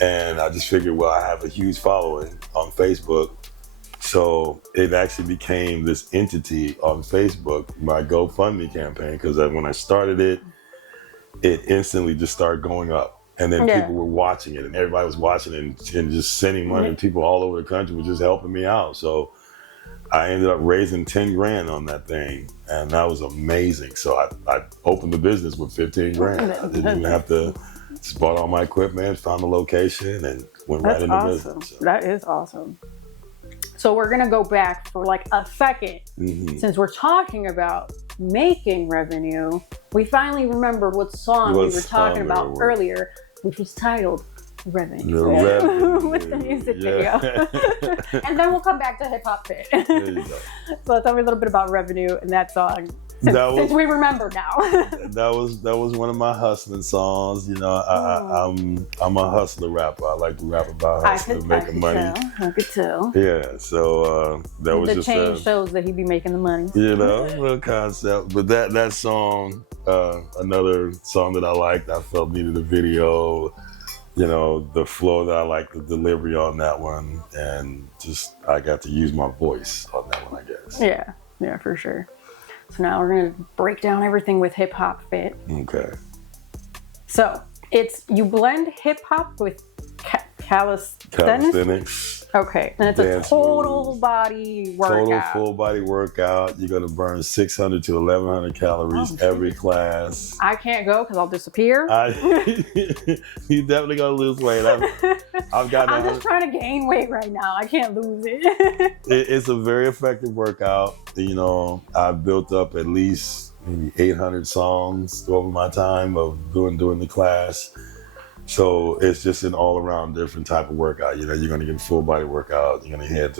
And I just figured, well, I have a huge following on Facebook. So it actually became this entity on Facebook, my GoFundMe campaign, because when I started it, it instantly just started going up. And then people were watching it, and everybody was watching it and just sending money. And people all over the country were just helping me out. So I ended up raising 10 grand on that thing, and that was amazing. So I opened the business with 15 grand. I didn't even have to, just bought all my equipment, found the location, and went right into business. So. That is awesome. So we're gonna go back for like a second. Since we're talking about making revenue, we finally remembered what song we were talking about earlier, which was titled Revenue. With the music video. And then we'll come back to Hip Hop Fit. There you go. So tell me a little bit about Revenue and that song. Since we remember now. that was one of my hustling songs. You know, I'm a hustler rapper. I like to rap about hustling, making money. I could tell. Yeah, so that was just the change shows that he be making the money. You know, little concept. But that song, another song that I liked, I felt needed a video. You know, the flow that I like, the delivery on that one, and just I got to use my voice on that one, I guess. Yeah, for sure. So now we're gonna break down everything with Hip Hop Fit. Okay. So you blend hip hop with calisthenics. Okay, and it's a total body workout. Total full body workout. You're gonna burn 600 to 1,100 calories every class. I can't go because I'll disappear. You definitely gonna lose weight. I'm just trying to gain weight right now. I can't lose it. It's a very effective workout. You know, I've built up at least maybe 800 songs over my time of doing the class. So it's just an all-around different type of workout. You know, you're gonna get a full body workout. You're gonna head,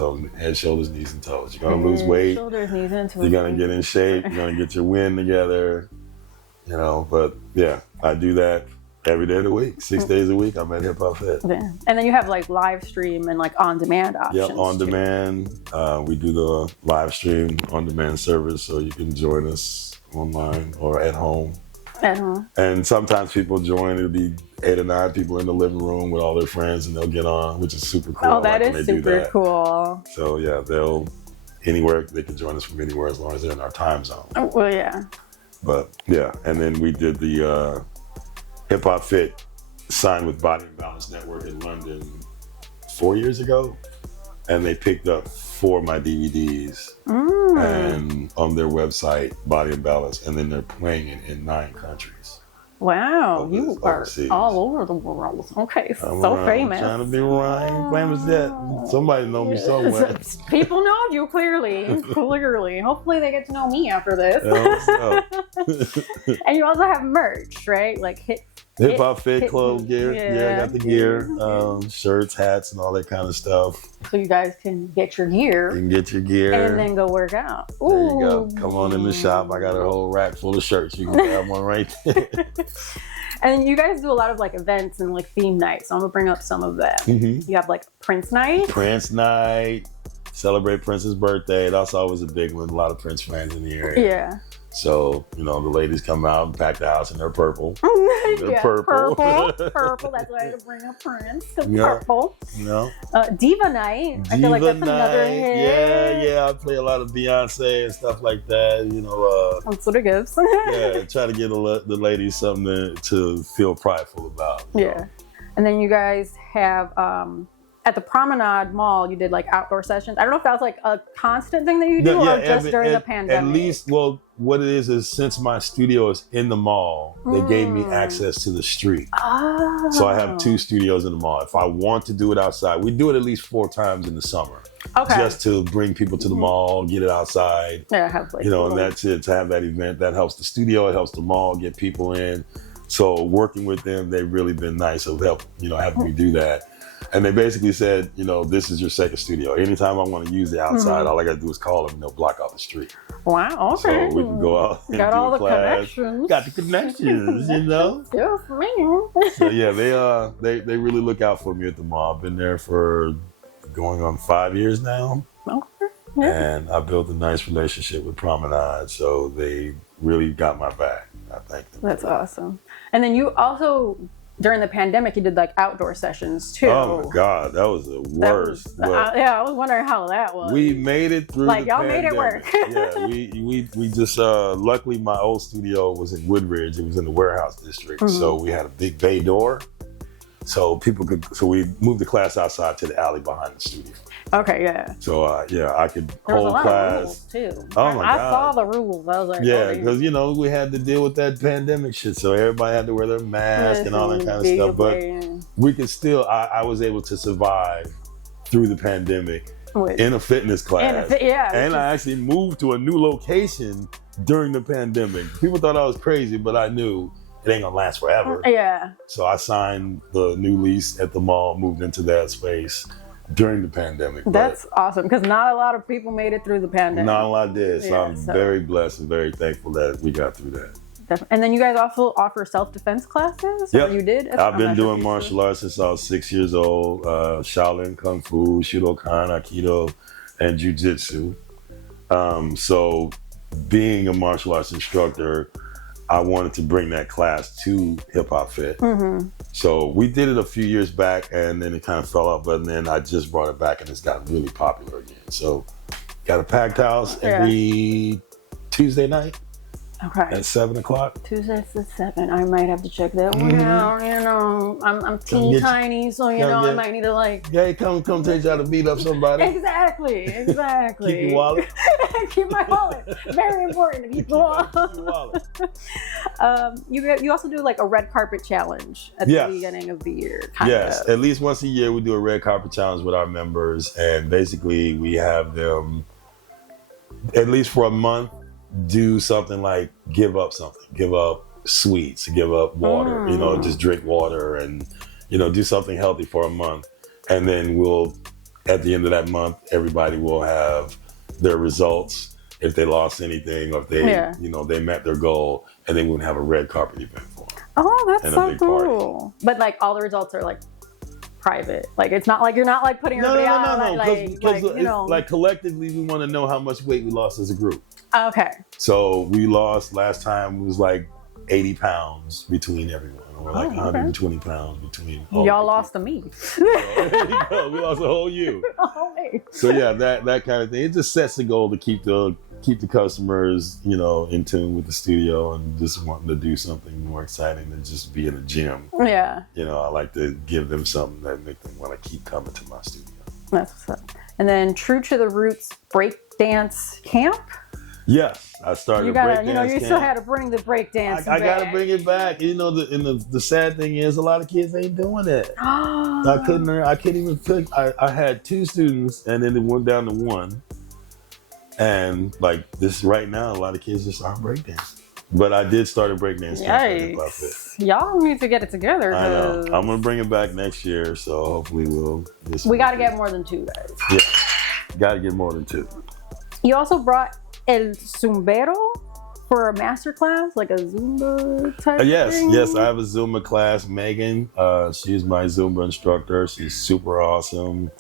shoulders, knees, and toes. You're gonna lose weight. Shoulders, knees, and toes. You're gonna get in shape. You're gonna get your wind together. You know, but yeah, I do that every day of the week, 6 days a week. I'm at Hip Hop Fit. Yeah. And then you have like live stream and like on demand options. Yep, on demand. We do the live stream on demand service, so you can join us online or at home. And sometimes people join. It'll be 8 or 9 people in the living room with all their friends, and they'll get on, which is super cool. Oh, that is super cool. So yeah, they can join us from anywhere as long as they're in our time zone. Oh, well, yeah. But yeah, and then we did the Hip Hop Fit, signed with Body and Balance Network in London 4 years ago, and they picked up 4 of my DVDs and on their website, Body and Balance, and then they're playing it in 9 countries. Wow, you are all over the world. Okay, so famous. I'm trying to be right. Famous yet? Somebody know me somewhere. People know you clearly. Hopefully they get to know me after this. And you also have merch, right? Like Hip Hop Fit clothes, gear. Yeah, I got the gear, shirts, hats, and all that kind of stuff. So you guys can get your gear. You can get your gear. And then go work out. Ooh. There you go. Come on in the shop. I got a whole rack full of shirts. You can grab one right there. And you guys do a lot of like events and like theme nights. So I'm gonna bring up some of them. You have like Prince Night. Prince Night. Celebrate Prince's birthday. That's always a big one. A lot of Prince fans in the area. Yeah. So, you know, the ladies come out and pack the house and they're purple. They're purple. Purple. That's why I had to bring up Prince. Purple. No. Diva Night. I feel like that's another hit. Yeah. I play a lot of Beyonce and stuff like that. You know. That's what it gives. Yeah. Try to get the ladies something to feel prideful about. Yeah. Know? And then you guys have at the Promenade Mall, you did like outdoor sessions. I don't know if that was like a constant thing that you do or just during the pandemic. At least, well, what it is since my studio is in the mall, they gave me access to the street. Oh. So I have 2 studios in the mall. If I want to do it outside, we do it at least 4 times in the summer. Okay. Just to bring people to the mall, get it outside. Yeah, have like, you know, and that's it. To have that event, that helps the studio, it helps the mall, get people in. So working with them, they've really been nice of help, having me do that. And they basically said, this is your second studio. Anytime I want to use the outside, all I got to do is call them and they'll block out the street. Wow, okay. So we can go out and got do all the class. connections. Got the connections, Yes, man. So yeah, they really look out for me at the mall. I've been there for going on 5 years now. Okay. Yeah. And I built a nice relationship with Promenade, so they really got my back. I thank them. That's awesome. And then you also, during the pandemic, you did like outdoor sessions too. Oh my God, that was the worst. I was wondering how that was. We made it through. Like the y'all pandemic. made it work. Yeah, we just luckily my old studio was in Woodridge. It was in the warehouse district, so we had a big bay door, so people could. So we moved the class outside to the alley behind the studio. Okay, yeah. So I could there was hold a lot class. Of rules too. Oh my God! I saw the rules. I was like, yeah, because we had to deal with that pandemic shit, so everybody had to wear their mask and all that kind of stuff. But we could still. I was able to survive through the pandemic in a fitness class. And I actually moved to a new location during the pandemic. People thought I was crazy, but I knew it ain't gonna last forever. Yeah. So I signed the new lease at the mall, moved into that space during the pandemic. That's awesome, because not a lot of people made it through the pandemic. Not a lot did. So I'm very blessed and very thankful that we got through that. And then you guys also offer self-defense classes? Yep. You did? I've been doing martial arts since I was 6 years old. Shaolin, Kung Fu, Shudokan, Aikido, and Jiu-Jitsu. So being a martial arts instructor, I wanted to bring that class to Hip Hop Fit. So we did it a few years back and then it kind of fell off, but then I just brought it back and it's gotten really popular again. So got a packed house every Tuesday night at 7 o'clock. Tuesdays at 7. I might have to check that one out. I'm teeny tiny, so I might need to like. Yeah, come teach you how to beat up somebody. Exactly. Keep your wallet. Keep my wallet. Very important to keep your wallet. You also do like a red carpet challenge at the beginning of the year. Yes, at least once a year we do a red carpet challenge with our members, and basically we have them at least for a month do something like give up sweets, give up water, just drink water and do something healthy for a month, and then we'll at the end of that month everybody will have their results if they lost anything or if they they met their goal, and then we'll have a red carpet event for them. Oh, that's so cool. Party. But like all the results are like private. Like it's not like you're not like putting everybody out. Like collectively we want to know how much weight we lost as a group. Okay. So we lost last time was like 80 pounds between everyone, or like 120 pounds between. Y'all lost the meat. We lost a whole you. So yeah, that kind of thing. It just sets the goal to keep the customers, in tune with the studio and just wanting to do something more exciting than just be in a gym. Yeah. I like to give them something that make them want to keep coming to my studio. That's what's up. And then True to the Roots breakdance camp. Yes, I started a breakdance camp. You still had to bring the breakdance I got to bring it back. The sad thing is a lot of kids ain't doing it. I couldn't even pick. I had 2 students and then it went down to 1. And like this right now, a lot of kids just aren't breakdancing. But I did start a breakdance camp. Y'all need to get it together. I know. I'm going to bring it back next year, so hopefully we got to get more than 2 guys. Yeah, got to get more than 2. You also brought El Zumbero for a master class, like a Zumba type thing? Yes, I have a Zumba class. Megan, she's my Zumba instructor. She's super awesome.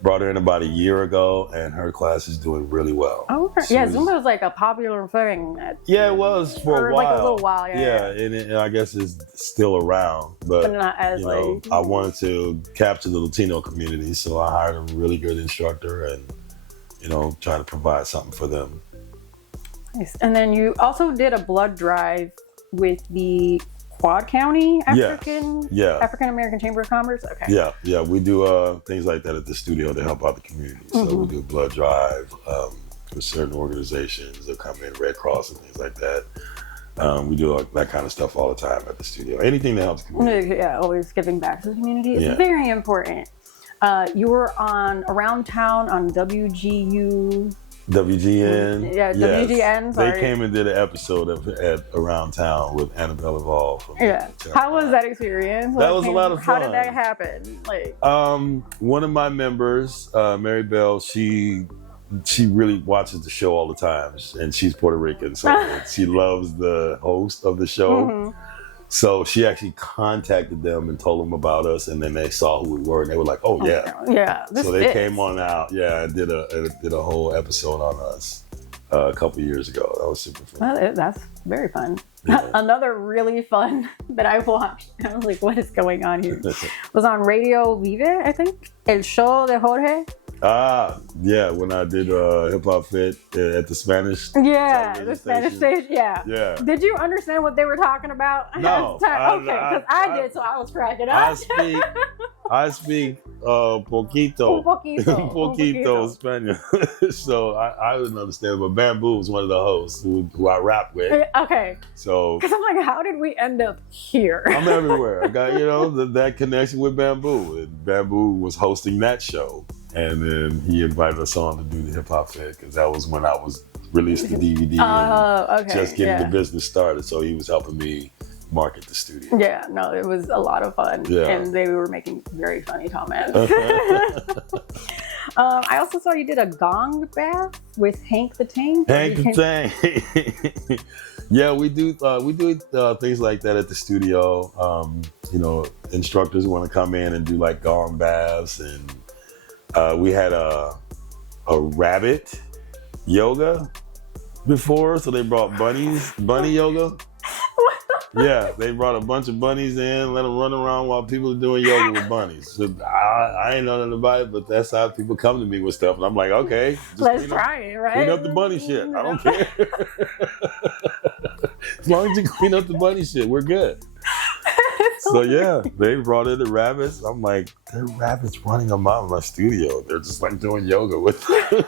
Brought her in about a year ago, and her class is doing really well. Oh, okay. Zumba was like a popular thing. It was for a while. Like a little while, and I guess it's still around. But not as I wanted to capture the Latino community, so I hired a really good instructor and, try to provide something for them. Nice. And then you also did a blood drive with the Quad County African American Chamber of Commerce. Okay. Yeah. We do things like that at the studio to help out the community. So we do a blood drive for certain organizations that come in, Red Cross and things like that. We do that kind of stuff all the time at the studio. Anything that helps the community. Yeah, always giving back to the community is very important. You were around town on WGU WGN. Yeah, yes. WGN. Sorry. They came and did an episode at Around Town with Annabelle Evolve. Yeah. How was that experience? That was a lot of fun. How did that happen? Like, one of my members, Mary Bell, she really watches the show all the time, and she's Puerto Rican, so she loves the host of the show. Mm-hmm. So she actually contacted them and told them about us, and then they saw who we were, and they were like, "Oh yeah, yeah." So they came on out, and did a whole episode on us a couple years ago. That was super fun. Well, that's very fun. Yeah. Another really fun that I watched, I was like, "What is going on here?" was on Radio Vive, I think, El Show de Jorge. Yeah, when I did Hip Hop Fit at the Spanish. Yeah, the Spanish station. Yeah. Yeah. Did you understand what they were talking about? No. Okay, because I did, so I was cracking up. I speak poquito. Poquito Spanish. So I didn't understand, but Bamboo was one of the hosts who I rap with. Okay. So. Because I'm like, how did we end up here? I'm everywhere. I got, that connection with Bamboo. And Bamboo was hosting that show. And then he invited us on to do the Hip Hop Fit because that was when I was released the DVD and just getting the business started. So he was helping me market the studio. Yeah, no, it was a lot of fun. Yeah. And they were making very funny comments. I also saw you did a gong bath with Hank the Tank. Hank the Tank. Yeah, we do things like that at the studio. Instructors want to come in and do like gong baths, and we had a rabbit yoga before, so they brought bunny yoga. Yeah, they brought a bunch of bunnies in, let them run around while people are doing yoga with bunnies. So I ain't know nothing about it, but that's how people come to me with stuff, and I'm like, okay, let's try it, right? Clean up the bunny shit. I don't care. As long as you clean up the bunny shit, we're good. So yeah, they brought in the rabbits. I'm like, there are rabbits running around my studio. They're just like doing yoga with them.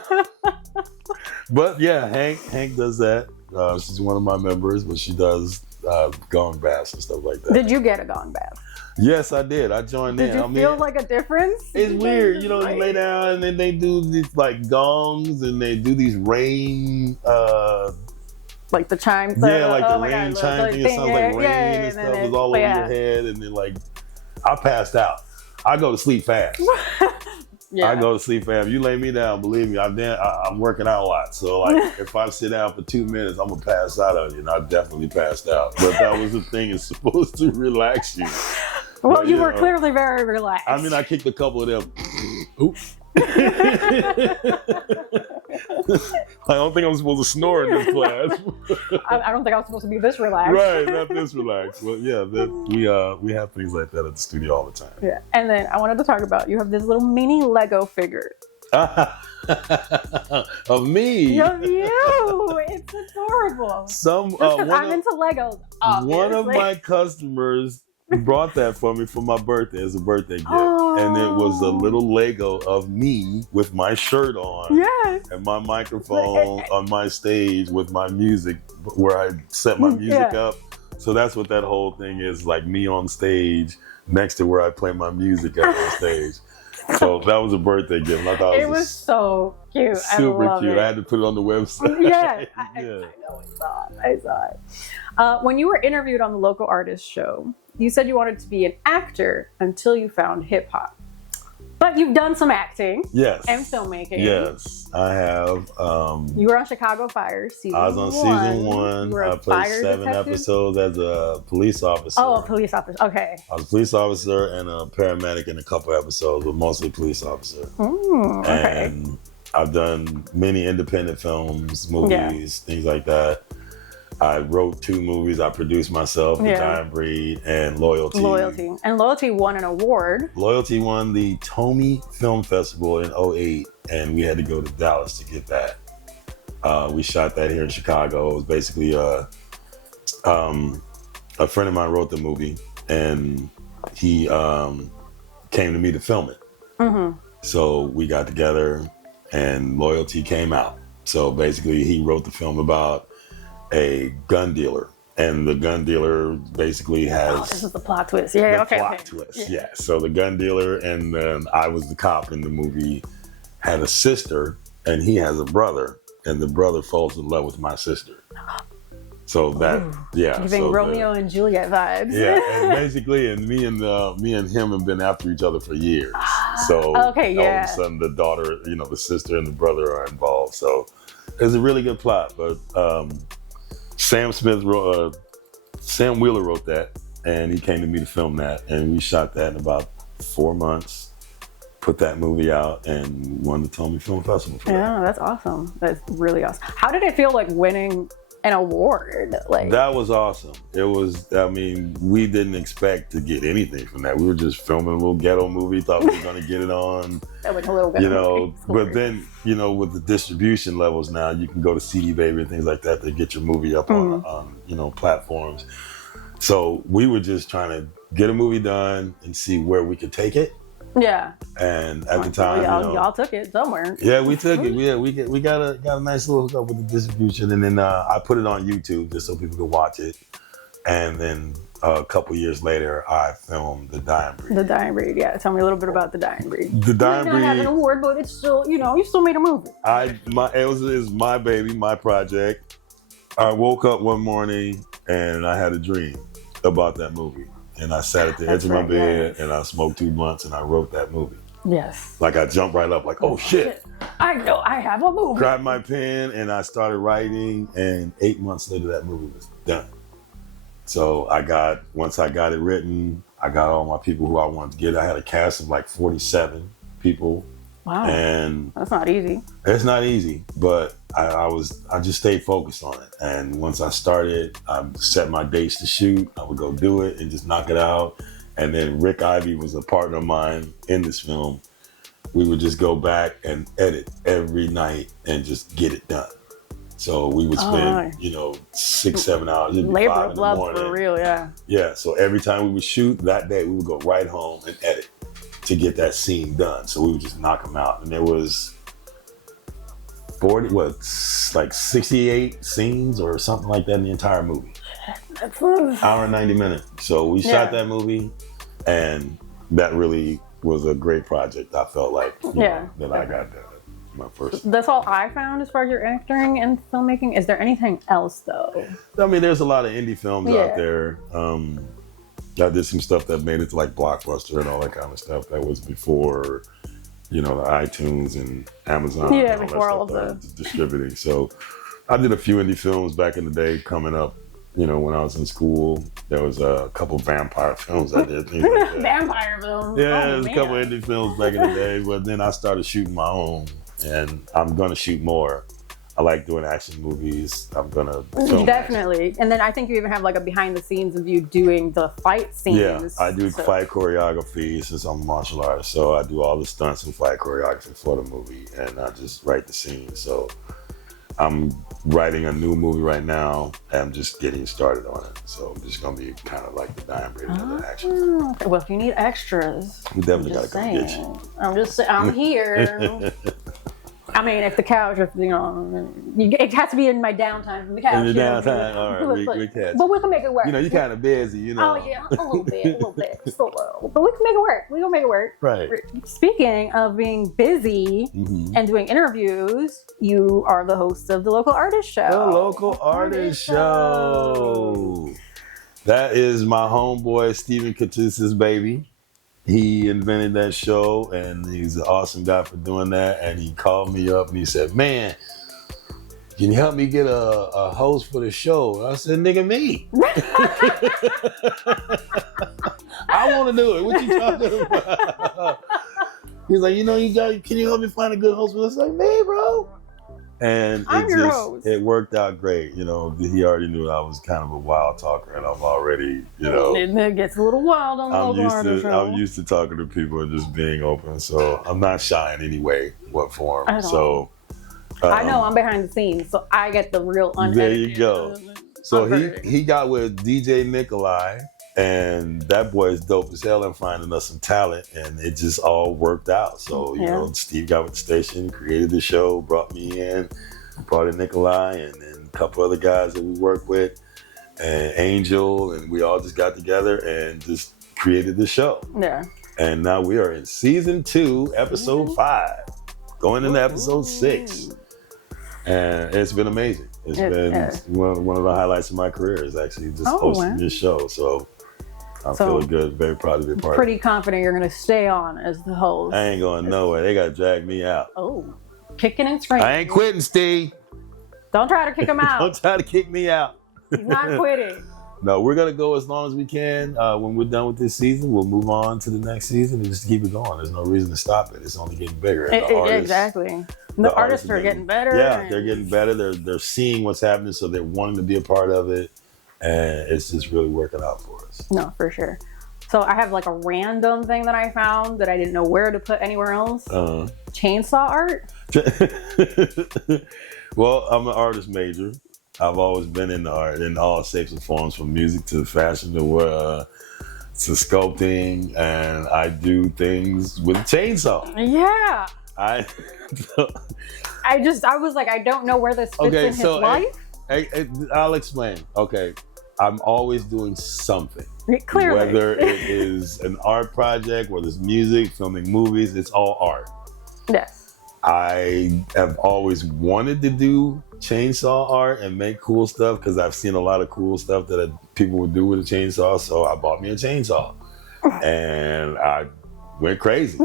But yeah, Hank does that. She's one of my members, but she does gong baths and stuff like that. Did you get a gong bath? Yes, I did. I joined in. Did you feel like a difference? It's weird. You lay down and then they do these like gongs and they do these rain like the chimes. Yeah, like the rain chime thing. It sounds like rain and stuff was all over your head, and then like I passed out. I go to sleep fast. I go to sleep fast. You lay me down, believe me, I'm working out a lot. So like if I sit down for 2 minutes, I'm gonna pass out on you, and I definitely passed out. But that was the thing; it's supposed to relax you. Well, but, you were clearly very relaxed. I mean, I kicked a couple of them. Oops. I don't think I'm supposed to snore in this class. I don't think I was supposed to be this relaxed. Right, not this relaxed. Well, yeah, we have things like that at the studio all the time. Yeah, and then I wanted to talk about, you have this little mini Lego figure. Of me. Of you. It's adorable. I'm into Legos, obviously. One of my customers brought that for me for my birthday as a birthday gift. And it was a little Lego of me with my shirt on. Yes. And my microphone on my stage with my music, where I set my music up. So that's what that whole thing is, like me on stage next to where I play my music at on stage. So that was a birthday gift. I thought it was so cute. Super cute. I had to put it on the website. Yeah, I know. I saw it. When you were interviewed on the Local Artist Show, you said you wanted to be an actor until you found hip hop. But you've done some acting. Yes. And filmmaking. Yes, I have. You were on Chicago Fire season 1. I was on season 1. I played 7 episodes as a police officer. Oh, a police officer. Okay. I was a police officer and a paramedic in a couple episodes, but mostly police officer. Okay. And I've done many independent films, movies, things like that. I wrote 2 movies. I produced myself, The Dying Breed and Loyalty. And Loyalty won an award. Loyalty won the Tony Film Festival in 2008, and we had to go to Dallas to get that. We shot that here in Chicago. It was basically a friend of mine wrote the movie, and he came to me to film it. Mm-hmm. So we got together, and Loyalty came out. So basically, he wrote the film about a gun dealer, and the gun dealer basically has this is the plot twist. Plot twist. Yeah. So the gun dealer, and then I was the cop in the movie, had a sister and he has a brother, and the brother falls in love with my sister. So that, Giving so Romeo and Juliet vibes. Yeah, and basically, and me and him have been after each other for years. So all of a sudden, the daughter, the sister and the brother are involved. So it's a really good plot. But Sam Wheeler wrote that, and he came to me to film that, and we shot that in about 4 months. Put that movie out, and won the Tony Film Festival for that. Yeah, that's awesome. That's really awesome. How did it feel like winning an award? Like, that was awesome. It was, we didn't expect to get anything from that. We were just filming a little ghetto movie, thought we were going to get it on. That was a little ghetto movie. But then, with the distribution levels now, you can go to CD Baby and things like that to get your movie up on platforms. So we were just trying to get a movie done and see where we could take it. Yeah. And at the time, y'all took it somewhere. Yeah, we took it. Yeah, we got a nice little hookup with the distribution, and then I put it on YouTube just so people could watch it. And then a couple years later, I filmed The Dying Breed. The Dying Breed, yeah. Tell me a little bit about The Dying Breed. The Dying Breed. You not have an award, but it's still, you still made a movie. It was my baby, my project. I woke up one morning and I had a dream about that movie. And I sat at the edge of my bed and I smoked 2 blunts and I wrote that movie. Yes. Like I jumped right up like, oh shit. I know I have a movie. Grabbed my pen and I started writing, and 8 months later that movie was done. So once I got it written, I got all my people who I wanted to get. I had a cast of like 47 people. Wow. And that's not easy. It's not easy, but I just stayed focused on it. And once I started, I set my dates to shoot. I would go do it and just knock it out. And then Rick Ivey was a partner of mine in this film. We would just go back and edit every night and just get it done. So we would spend, 6-7 hours. Labor of love for real, yeah. Yeah, so every time we would shoot that day, we would go right home and edit to get that scene done. So we would just knock them out. And there was 68 scenes or something like that in the entire movie. That's hour and 90 minutes. So we shot that movie, and that really was a great project. I felt like that I got my first. That's all I found as far as your acting and filmmaking. Is there anything else though? There's a lot of indie films out there. I did some stuff that made it to like Blockbuster and all that kind of stuff. That was before, the iTunes and Amazon. Yeah, and before all of the distributing. So I did a few indie films back in the day coming up. When I was in school, there was a couple vampire films I did. Things like that. Vampire films? Yeah, there's a couple indie films back in the day. But then I started shooting my own, and I'm going to shoot more. I like doing action movies. I'm going to film definitely. Action. And then I think you even have like a behind the scenes of you doing the fight scenes. Yeah, I do fight choreography since I'm a martial artist. So I do all the stunts and fight choreography for the movie, and I just write the scenes. So I'm writing a new movie right now, and I'm just getting started on it. So I'm just going to be kind of like The Dying Breed, another action film. Okay. Well, if you need extras, we definitely got to come get you. I'm here. I mean, if the couch, it has to be in my downtime from the couch. In the downtime, all right, we catch. But we can make it work. You're kind of busy, Oh yeah, a little bit, just a little. But we can make it work. We gonna make it work. Right. Speaking of being busy and doing interviews, you are the host of the Local Artist Show. The Local Artist Show. That is my homeboy Stephen Katus's baby. He invented that show, and he's an awesome guy for doing that. And he called me up and he said, "Man, can you help me get a host for the show?" And I said, "Nigga, me." I want to do it. What you talking about? He's like, can you help me find a good host for this? I was like, me, bro. And it worked out great. He already knew I was kind of a wild talker, and I'm already, It gets a little wild on the Local Artist Show. I'm used to talking to people and just being open, so I'm not shy in any way, what form. So I know I'm behind the scenes, so I get the real unedited. There you go. So he got with DJ Nikolai, and that boy is dope as hell in finding us some talent, and it just all worked out. So, Steve got with the station, created the show, brought me in, brought in Nikolai, and then a couple other guys that we work with, and Angel, and we all just got together and just created the show. Yeah. And now we are in season 2, episode 5, going into episode 6. And it's been amazing. It's been one of the highlights of my career is actually just hosting this show. So I'm feeling good, very proud to be a part of it. Pretty confident you're going to stay on as the host. I ain't going nowhere. They got to drag me out. Oh, kicking and screaming. I ain't quitting, Steve. Don't try to kick him out. Don't try to kick me out. He's not quitting. No, we're going to go as long as we can. When we're done with this season, we'll move on to the next season and just keep it going. There's no reason to stop it. It's only getting bigger. Exactly. The artists are getting better. Yeah, they're getting better. They're seeing what's happening, so they're wanting to be a part of it. And it's just really working out for us. No, for sure. So I have like a random thing that I found that I didn't know where to put anywhere else. Chainsaw art? Well, I'm an artist major. I've always been into art in all shapes and forms, from music to fashion to sculpting, and I do things with a chainsaw. Yeah. I was like, I don't know where this fits in his life. I'll explain. Okay. I'm always doing something. Clearly. Whether it is an art project, whether it's music, filming movies, it's all art. Yes. I have always wanted to do chainsaw art and make cool stuff because I've seen a lot of cool stuff that people would do with a chainsaw. So I bought me a chainsaw and I went crazy.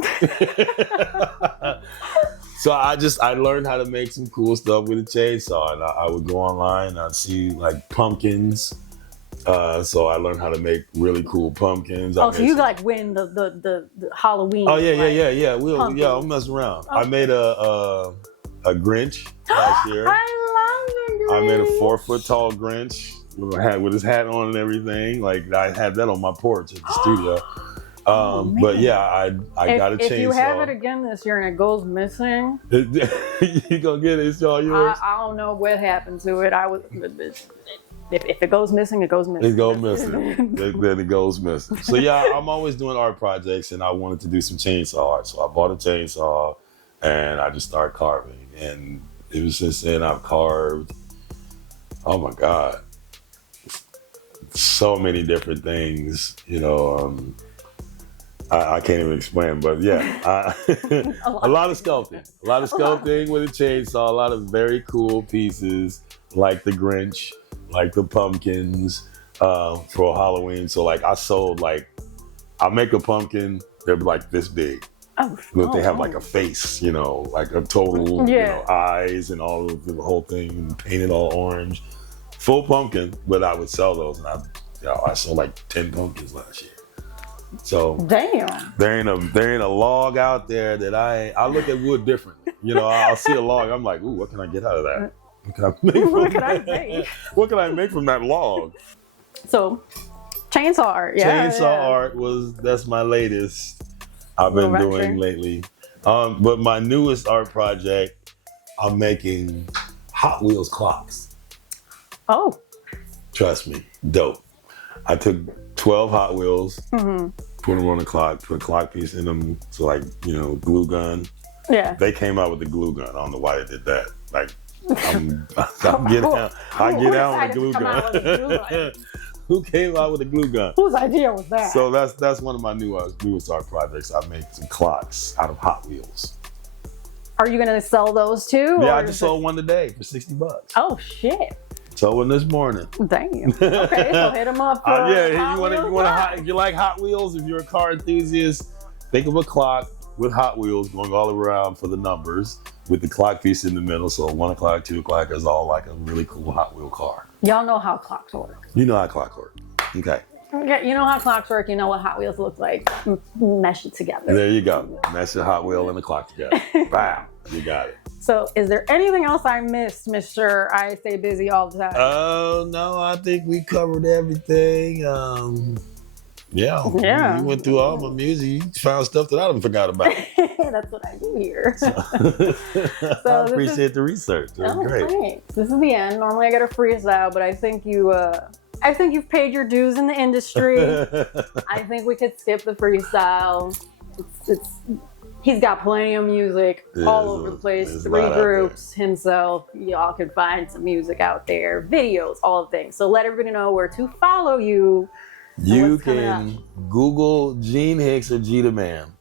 So I learned how to make some cool stuff with a chainsaw, and I would go online and I'd see like pumpkins. So I learned how to make really cool pumpkins. So you like win the Halloween? Oh yeah. I'll mess around. Okay. I made a Grinch last year. I love the Grinch. I made a 4-foot tall Grinch with his hat on and everything. Like I had that on my porch at the studio. But yeah, I got a chainsaw. If you have it again this year and it goes missing, you gonna get it? It's all yours. I don't know what happened to it. If it goes missing, it goes missing. It goes missing. Then it goes missing. So yeah, I'm always doing art projects, and I wanted to do some chainsaw art. So I bought a chainsaw, and I just started carving. And it was just, and I've carved, oh my God, so many different things, I can't even explain, but yeah, a lot of sculpting with a chainsaw, a lot of very cool pieces like the Grinch, like the pumpkins for Halloween. So like I make a pumpkin, they're like this big. But they have like a face, like a total, eyes and all of the whole thing, and painted all orange. Full pumpkin, but I would sell those, and I sold like 10 pumpkins last year. So damn, there ain't a log out there that I look at wood differently. I'll see a log, I'm like, ooh, what can I get out of that? What can I make? What can I make from that log? So, chainsaw art, art that's my latest. I've been doing lately. But my newest art project, I'm making Hot Wheels clocks. Oh. Trust me, dope. I took 12 Hot Wheels, put them on the clock, put a clock piece in them, so like, glue gun. Yeah. They came out with the glue gun. I don't know why they did that. Like, I get out with a glue gun. Who came out with a glue gun? Whose idea was that? So that's one of my newest art projects. I made some clocks out of Hot Wheels. Are you gonna sell those too? Yeah, I just sold one today for $60. Oh shit! Sold one this morning. Damn. Okay, so hit them up. If you like Hot Wheels, if you're a car enthusiast, think of a clock with Hot Wheels going all around for the numbers, with the clock piece in the middle. So 1 o'clock, 2 o'clock is all like a really cool Hot Wheel car. Y'all know how clocks work. You know how clocks work. Okay. Okay, you know how clocks work. You know what Hot Wheels look like. Mesh it together. There you go. Mesh a Hot Wheel and a clock together. Bam. You got it. So is there anything else I missed, Mr. I Stay Busy All the Time? Oh, no. I think we covered everything. Yeah. You went through all my music. You found stuff that I forgot about. That's what I do here. So I appreciate the research. That was great. Thanks. This is the end. Normally I get a freestyle, but I think you've paid your dues in the industry. I think we could skip the freestyle. He's got plenty of music all over the place. 3 groups, himself. Y'all can find some music out there, videos, all the things. So let everybody know where to follow you. You can Google Gene Hicks or G the Man.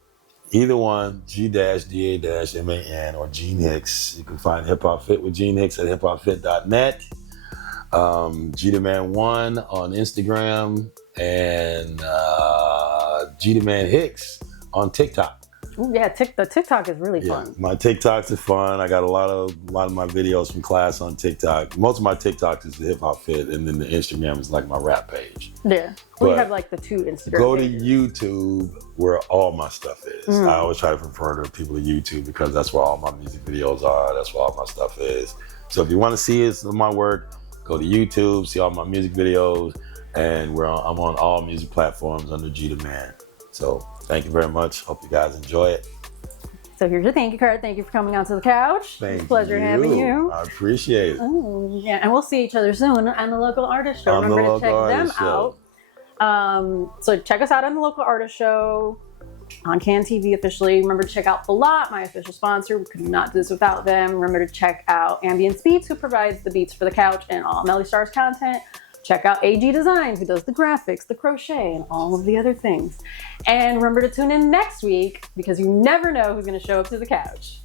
Either one, G-D-A-MAN or Gene Hicks. You can find Hip Hop Fit with Gene Hicks at hiphopfit.net. G the Man 1 on Instagram, and G the Man Hicks on TikTok. Ooh, yeah, the TikTok is really fun. My TikToks are fun. I got a lot of my videos from class on TikTok. Most of my TikToks is the Hip Hop Fit, and then the Instagram is like my rap page. Yeah, we have like the 2 Instagram. Go pages. to YouTube where all my stuff is. I always try to refer to people to YouTube because that's where all my music videos are. That's where all my stuff is. So if you want to see my work, go to YouTube, see all my music videos, and I'm on all music platforms under G the Man. So thank you very much. Hope you guys enjoy it. So here's your thank you card. Thank you for coming onto the couch. Thank it's a pleasure having you. I appreciate it. Oh, yeah, and we'll see each other soon on the Local Artist Show. Remember to check them out. So check us out on the Local Artist Show on Can TV officially. Remember to check out The Lot, my official sponsor. We could not do this without them. Remember to check out Ambience Beats, who provides the beats for the couch and all Melly Starz content. Check out AG Designs, who does the graphics, the crochet, and all of the other things. And remember to tune in next week because you never know who's going to show up to the couch.